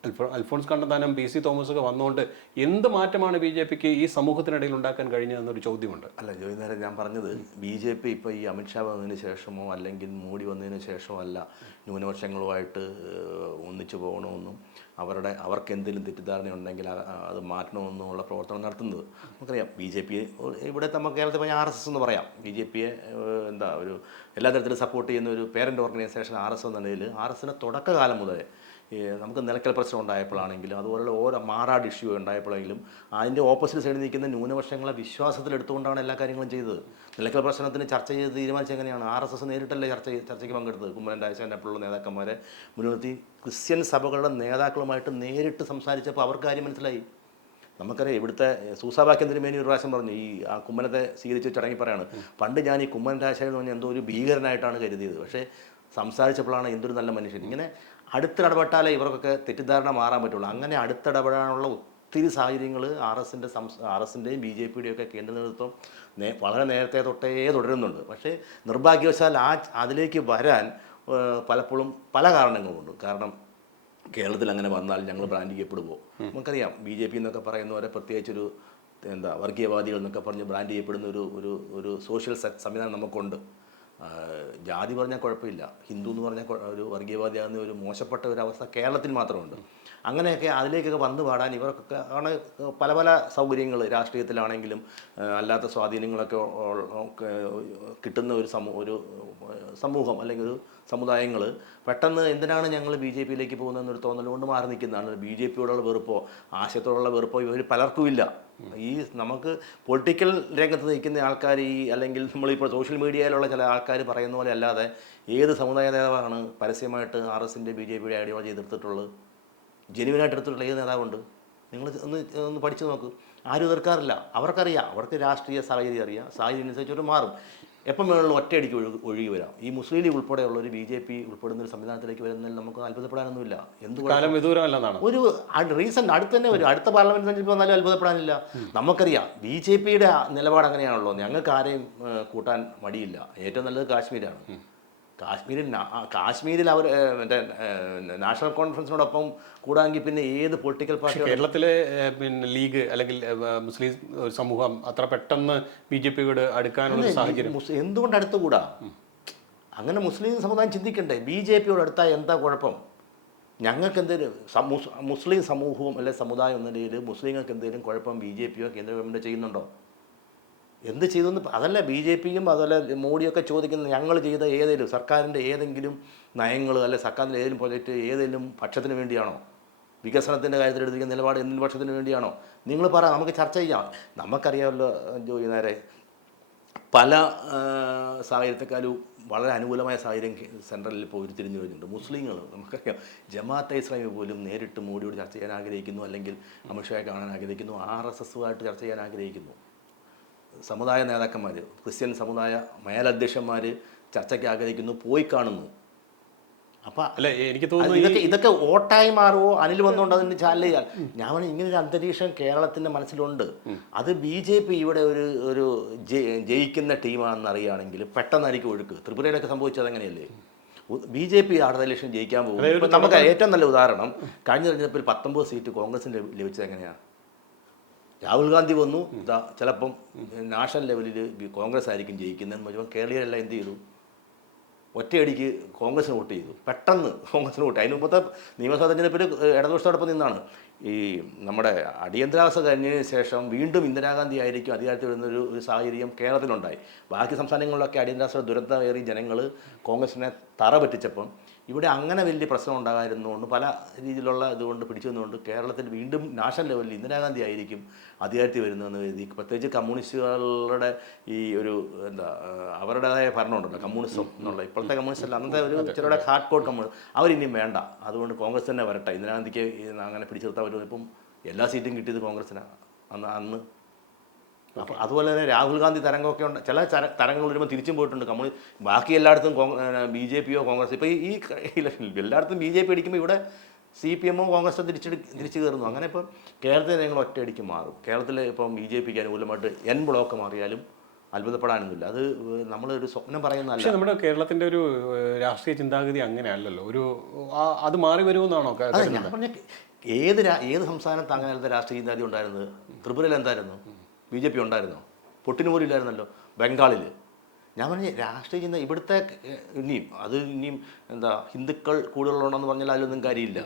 Alphons Kannanthanam P C Thomas ഒക്കെ വന്നുകൊണ്ട് എന്ത് മാറ്റമാണ് ബി ജെ പിക്ക് ഈ സമൂഹത്തിനിടയിൽ ഉണ്ടാക്കാൻ കഴിഞ്ഞതെന്നൊരു ചോദ്യമുണ്ട്. അല്ല ജോയി നേരം ഞാൻ പറഞ്ഞത് ബി ജെ പി ഇപ്പോൾ ഈ അമിത്ഷാ വന്നതിന് ശേഷമോ അല്ലെങ്കിൽ മോഡി വന്നതിന് ശേഷമോ അല്ല ന്യൂനപക്ഷങ്ങളുമായിട്ട് ഒന്നിച്ചു പോകണമെന്നും അവരുടെ അവർക്ക് എന്തെങ്കിലും തെറ്റിദ്ധാരണ ഉണ്ടെങ്കിൽ അത് മാറ്റണമെന്നുള്ള പ്രവർത്തനം നടത്തുന്നത്. നമുക്കറിയാം ബി ജെ പി ഇവിടെ നമ്മൾ കേരളത്തിൽ പറഞ്ഞാൽ ആർ എസ് എസ് എന്ന് പറയാം. ബി ജെ പിയെ എന്താ ഒരു എല്ലാ തരത്തിലും സപ്പോർട്ട് ചെയ്യുന്ന ഒരു പേരന്റ് ഓർഗനൈസേഷൻ ആർ എസ് എന്ന നിലയിൽ ആർ എസിന്റെ തുടക്കകാലം മുതലേ നമുക്ക് നിലക്കൽ പ്രശ്നം ഉണ്ടായപ്പോഴാണെങ്കിലും അതുപോലുള്ള ഓരോ മാറാട് ഇഷ്യൂ ഉണ്ടായപ്പോഴെങ്കിലും അതിന്റെ ഓപ്പോസിറ്റ് സൈഡിൽ നിൽക്കുന്ന ന്യൂനപക്ഷങ്ങളെ വിശ്വാസത്തിലെടുത്തുകൊണ്ടാണ് എല്ലാ കാര്യങ്ങളും ചെയ്തത്. നിലക്കൽ പ്രശ്നത്തിന് ചർച്ച ചെയ്ത് തീരുമാനിച്ച എങ്ങനെയാണ്? ആർ എസ് എസ് നേരിട്ടല്ലേ ചർച്ച ചർച്ചയ്ക്ക് പങ്കെടുത്തത്? കുമ്മനം രാജശേഖരൻ അപ്പോഴുള്ള നേതാക്കന്മാരെ മുൻനിർത്തി ക്രിസ്ത്യൻ സഭകളുടെ നേതാക്കളുമായിട്ട് നേരിട്ട് സംസാരിച്ചപ്പോൾ അവർക്ക് കാര്യം മനസ്സിലായി. നമുക്കറിയാം ഇവിടുത്തെ സൂസാവാക്യം തിരുമേനി ഒരു പ്രാവശ്യം പറഞ്ഞു ഈ ആ കുമ്മനത്തെ സ്വീകരിച്ച് ചടങ്ങി പറയാണ്. പണ്ട് ഞാൻ ഈ കുമ്മൻ രാജശേഖരൻ എന്ന് പറഞ്ഞാൽ എന്തോ ഒരു ഭീകരനായിട്ടാണ് കരുതിയത്. പക്ഷേ സംസാരിച്ചപ്പോഴാണ് എന്തൊരു നല്ല മനുഷ്യൻ. ഇങ്ങനെ അടുത്തിടപെട്ടാലേ ഇവർക്കൊക്കെ തെറ്റിദ്ധാരണ മാറാൻ പറ്റുള്ളൂ. അങ്ങനെ അടുത്തിടപെടാനുള്ള ഒത്തിരി സാഹചര്യങ്ങൾ ആർ എസിന്റെ സംസ് ആർ എസിന്റെയും ബി ജെ പിയുടെയും ഒക്കെ കേന്ദ്ര നേതൃത്വം നേ വളരെ നേരത്തെ തൊട്ടേ തുടരുന്നുണ്ട്. പക്ഷേ നിർഭാഗ്യവശാൽ ആ അതിലേക്ക് വരാൻ പലപ്പോഴും പല കാരണങ്ങളുമുണ്ട്. കാരണം കേരളത്തിൽ അങ്ങനെ വന്നാൽ ഞങ്ങൾ ബ്രാൻഡ് ചെയ്യപ്പെടുമോ? നമുക്കറിയാം. ബി ജെ പി എന്നൊക്കെ പറയുന്നവരെ പ്രത്യേകിച്ചൊരു എന്താ വർഗീയവാദികൾ എന്നൊക്കെ പറഞ്ഞ് ബ്രാൻഡ് ചെയ്യപ്പെടുന്ന ഒരു ഒരു ഒരു സോഷ്യൽ സംവിധാനം നമുക്കുണ്ട്. ജാതി പറഞ്ഞാൽ കുഴപ്പമില്ല. ഹിന്ദു എന്ന് പറഞ്ഞാൽ ഒരു വർഗീയവാദിയാകുന്ന ഒരു മോശപ്പെട്ട ഒരു അവസ്ഥ കേരളത്തിൽ മാത്രമുണ്ട്. അങ്ങനെയൊക്കെ അതിലേക്കൊക്കെ വന്നു പാടാൻ ഇവർക്കൊക്കെ ആണ് പല പല സൗകര്യങ്ങൾ രാഷ്ട്രീയത്തിലാണെങ്കിലും അല്ലാത്ത സ്വാധീനങ്ങളൊക്കെ കിട്ടുന്ന ഒരു സമൂ ഒരു സമൂഹം അല്ലെങ്കിൽ ഒരു സമുദായങ്ങൾ പെട്ടെന്ന് എന്തിനാണ് ഞങ്ങൾ ബി ജെ പിയിലേക്ക് പോകുന്നതെന്നൊരു തോന്നലുകൊണ്ട് മാറി നിൽക്കുന്നതാണ്. ബി ജെ പിയോടുള്ള വെറുപ്പോ ആശയത്തോടുള്ള വെറുപ്പോ ഇവർ പലർക്കും ഇല്ല ഈ നമുക്ക് പൊളിറ്റിക്കൽ രംഗത്ത് നിൽക്കുന്ന ആൾക്കാർ ഈ അല്ലെങ്കിൽ നമ്മളിപ്പോൾ സോഷ്യൽ മീഡിയയിലുള്ള ചില ആൾക്കാർ പറയുന്ന പോലെ അല്ലാതെ ഏത് സമുദായ നേതാവാണ് പരസ്യമായിട്ട് ആർ എസിന്റെ ബി ജെ പിയുടെ ഐഡിയോളജി എതിർത്തിട്ടുള്ളത് ജെനുവിനായിട്ട് എടുത്തിട്ടുള്ള ഏത് നേതാവുണ്ട്? നിങ്ങൾ ഒന്ന് ഒന്ന് പഠിച്ചു നോക്ക്. ആരും എതിർക്കാറില്ല. അവർക്കറിയാം. അവർക്ക് രാഷ്ട്രീയ സാഹചര്യം അറിയാം. സാഹചര്യം അനുസരിച്ചിട്ട് മാറും. എപ്പം വേണമെങ്കിലും ഒറ്റയടിക്ക് ഒഴുകി ഒഴുകി വരാം. ഈ മുസ്ലിം ലീഗ് ഉൾപ്പെടെയുള്ള ഒരു ബി ജെ പി ഉൾപ്പെടുന്ന ഒരു സംവിധാനത്തിലേക്ക് വരുന്നതിൽ നമുക്ക് അത്ഭുതപ്പെടാനൊന്നുമില്ല. എന്തുകൊണ്ട് കാലം വിദൂരമല്ലെന്നാണ്? ഒരു റീസൺ അടുത്ത് തന്നെ ഒരു അടുത്ത പാർലമെന്റ് തെരഞ്ഞെടുപ്പ് വന്നാലും അത്ഭുതപ്പെടാനില്ല. നമുക്കറിയാം ബി ജെ പിയുടെ നിലപാട് അങ്ങനെയാണല്ലോ. ഞങ്ങൾക്ക് ആരെയും കൂട്ടാൻ മടിയില്ല. ഏറ്റവും നല്ലത് കാശ്മീരാണ്. കാശ്മീരിൽ കാശ്മീരിൽ അവർ മറ്റേ നാഷണൽ കോൺഫറൻസിനോടൊപ്പം കൂടാമെങ്കിൽ പിന്നെ ഏത് പൊളിറ്റിക്കൽ പാർട്ടി കേരളത്തിലെ പിന്നെ ലീഗ് അല്ലെങ്കിൽ മുസ്ലിം സമൂഹം അത്ര പെട്ടെന്ന് ബി ജെ പിയോട് അടുക്കാനുള്ള സാഹചര്യം. എന്തുകൊണ്ട് അടുത്തുകൂടാ? അങ്ങനെ മുസ്ലിം സമുദായം ചിന്തിക്കണ്ടേ? ബി ജെ പിയോട് അടുത്താൽ എന്താ കുഴപ്പം? ഞങ്ങൾക്ക് എന്തെങ്കിലും മുസ്ലിം സമൂഹവും അല്ലെ സമുദായം എന്ന നിലയിൽ മുസ്ലിങ്ങൾക്ക് എന്തെങ്കിലും കുഴപ്പം ബി ജെ പിയോ കേന്ദ്ര ഗവൺമെന്റ് ചെയ്യുന്നുണ്ടോ? എന്ത് ചെയ്തെന്ന് പ- അതല്ല ബി ജെ പിയും അതല്ല മോഡിയൊക്കെ ചോദിക്കുന്നത് ഞങ്ങൾ ചെയ്ത ഏതെങ്കിലും സർക്കാരിന്റെ ഏതെങ്കിലും നയങ്ങൾ അല്ലെ സർക്കാരിന്റെ ഏതെങ്കിലും പ്രോജക്റ്റ് ഏതെങ്കിലും പക്ഷത്തിന് വേണ്ടിയാണോ? വികസനത്തിന്റെ കാര്യത്തിൽ എടുത്തിരിക്കുന്ന നിലപാട് എന്തിനു പക്ഷത്തിന് വേണ്ടിയാണോ? നിങ്ങൾ പറ നമുക്ക് ചർച്ച ചെയ്യാം. നമുക്കറിയാമല്ലോ ജോലി നേരെ പല സാഹചര്യത്തെക്കാളും വളരെ അനുകൂലമായ സാഹചര്യം സെൻട്രലിൽ ഇപ്പോൾ ഉരുത്തിരിഞ്ഞു വരുന്നുണ്ട്. മുസ്ലിങ്ങൾ നമുക്കറിയാം ജമാഅത്തെ ഇസ്ലാമി പോലും നേരിട്ട് മോഡിയോട് ചർച്ച ചെയ്യാൻ ആഗ്രഹിക്കുന്നു അല്ലെങ്കിൽ അമിത്ഷായെ കാണാൻ ആഗ്രഹിക്കുന്നു ആർ എസ് എസുമായിട്ട് ചർച്ച ചെയ്യാൻ ആഗ്രഹിക്കുന്നു. സമുദായ നേതാക്കന്മാർ ക്രിസ്ത്യൻ സമുദായ മേലധ്യക്ഷന്മാർ ചർച്ചയ്ക്ക് ആഗ്രഹിക്കുന്നു പോയി കാണുന്നു. അപ്പം അല്ല എനിക്ക് തോന്നുന്നു ഇതൊക്കെ ഇതൊക്കെ ഓട്ടായി മാറുമോ അനിൽ വന്നുകൊണ്ട് അതിന് ചാനൽ ചെയ്യാൻ. ഞാൻ പറഞ്ഞു, ഇങ്ങനെ ഒരു അന്തരീക്ഷം കേരളത്തിന്റെ മനസ്സിലുണ്ട്. അത് ബി ജെ പി ഇവിടെ ഒരു ഒരു ജയിക്കുന്ന ടീമാണെന്ന് അറിയുകയാണെങ്കിൽ പെട്ടെന്നായിരിക്കും ഒഴുക്ക്. ത്രിപുരയിലൊക്കെ സംഭവിച്ചത് അങ്ങനെയല്ലേ? ബി ജെ പി അടുത്ത ഇലക്ഷൻ ജയിക്കാൻ പോകും നമുക്ക് ഏറ്റവും നല്ല ഉദാഹരണം കഴിഞ്ഞ തെരഞ്ഞെടുപ്പിൽ പത്തൊമ്പത് സീറ്റ് കോൺഗ്രസിന് ലഭി- ലഭിച്ചത് എങ്ങനെയാണ് രാഹുൽ ഗാന്ധി വന്നു. ദാ ചിലപ്പം നാഷണൽ ലെവലിൽ കോൺഗ്രസ് ആയിരിക്കും ജയിക്കുന്നതെന്ന് പറയുമ്പോൾ കേരളീയരെല്ലാം എന്ത് ചെയ്തു? ഒറ്റയടിക്ക് കോൺഗ്രസിന് വോട്ട് ചെയ്തു. പെട്ടെന്ന് കോൺഗ്രസിന് വോട്ട്. അതിന് മുമ്പത്തെ നിയമസഭാ തെരഞ്ഞെടുപ്പിൽ ഇടതുപക്ഷത്തോടൊപ്പം നിന്നാണ്. ഈ നമ്മുടെ അടിയന്തരാവസ്ഥ കഴിഞ്ഞതിന് ശേഷം വീണ്ടും ഇന്ദിരാഗാന്ധി ആയിരിക്കും അധികാരത്തിൽ വരുന്ന ഒരു സാഹചര്യം കേരളത്തിലുണ്ടായി. ബാക്കി സംസ്ഥാനങ്ങളിലൊക്കെ അടിയന്തരാവസ്ഥ ദുരന്തമേറി ജനങ്ങൾ കോൺഗ്രസിനെ തറ പറ്റിച്ചപ്പം ഇവിടെ അങ്ങനെ വലിയ പ്രശ്നം ഉണ്ടാകാതിരുന്നുകൊണ്ട് പല രീതിയിലുള്ള ഇതുകൊണ്ട് പിടിച്ചു വന്നുകൊണ്ട് കേരളത്തിൽ വീണ്ടും നാഷണൽ ലെവലിൽ ഇന്ദിരാഗാന്ധി ആയിരിക്കും അധികാരത്തിൽ വരുന്നതെന്ന് കരുതി. പ്രത്യേകിച്ച് കമ്മ്യൂണിസ്റ്റുകളുടെ ഈ ഒരു എന്താ അവരുടേതായ ഭരണമുണ്ടല്ലോ കമ്മ്യൂണിസം എന്നുള്ള ഇപ്പോഴത്തെ കമ്മ്യൂണിസ്റ്റ് അല്ല അന്നത്തെ ഒരു ചിലരുടെ ഹാർഡ് കോഡ് കമ്മ്യൂണിസ്റ്റ് അവരിനിയും വേണ്ട. അതുകൊണ്ട് കോൺഗ്രസ് തന്നെ വരട്ടെ. ഇന്ദിരാഗാന്ധിക്ക് അങ്ങനെ പിടിച്ചു നിർത്താൻ പറ്റും ഇപ്പം എല്ലാ സീറ്റും കിട്ടിയത് കോൺഗ്രസ്സിനാണ് അന്ന് അന്ന് അപ്പോൾ അതുപോലെ തന്നെ രാഹുൽ ഗാന്ധി തരംഗമൊക്കെ ഉണ്ട്. ചില തരംഗങ്ങൾ വരുമ്പോൾ തിരിച്ചും പോയിട്ടുണ്ട്. കമ്മ്യൂണി ബാക്കി എല്ലായിടത്തും ബി ജെ പിയോ കോൺഗ്രസ് ഇപ്പോൾ ഈ ഇലക്ഷനിൽ എല്ലായിടത്തും ബി ജെ പി അടിക്കുമ്പോൾ ഇവിടെ സി പി എമ്മോ കോൺഗ്രസോ തിരിച്ചെടു തിരിച്ചു കയറുന്നു. അങ്ങനെ ഇപ്പം കേരളത്തിൽ നിങ്ങൾ ഒറ്റയടിക്ക് മാറും. കേരളത്തിൽ ഇപ്പം ബി ജെ പിക്ക് അനുകൂലമായിട്ട് എൻ ബ്ലോക്ക് മാറിയാലും അത്ഭുതപ്പെടാനൊന്നുമില്ല. അത് നമ്മൾ ഒരു സ്വപ്നം പറയുന്ന പക്ഷേ നമ്മുടെ കേരളത്തിന്റെ ഒരു രാഷ്ട്രീയ ചിന്താഗതി അങ്ങനെയല്ലല്ലോ. ഒരു അത് മാറി വരുമെന്നാണോ? ഏത് ഏത് സംസ്ഥാനത്ത് അങ്ങനത്തെ രാഷ്ട്രീയ ചിന്താഗതി ഉണ്ടായിരുന്നത്? ത്രിപുരയിൽ എന്തായിരുന്നു? ബി ജെ പി ഉണ്ടായിരുന്നോ? പൊട്ടിന് പോലും ഇല്ലായിരുന്നല്ലോ ബംഗാളിൽ ഞാൻ പറഞ്ഞ രാഷ്ട്രീയ ചിന്ത ഇവിടുത്തെ ഇനിയും അത് ഇനിയും എന്താ ഹിന്ദുക്കൾ കൂടുതലുണ്ടെന്ന് പറഞ്ഞാൽ അതിലൊന്നും കാര്യമില്ല.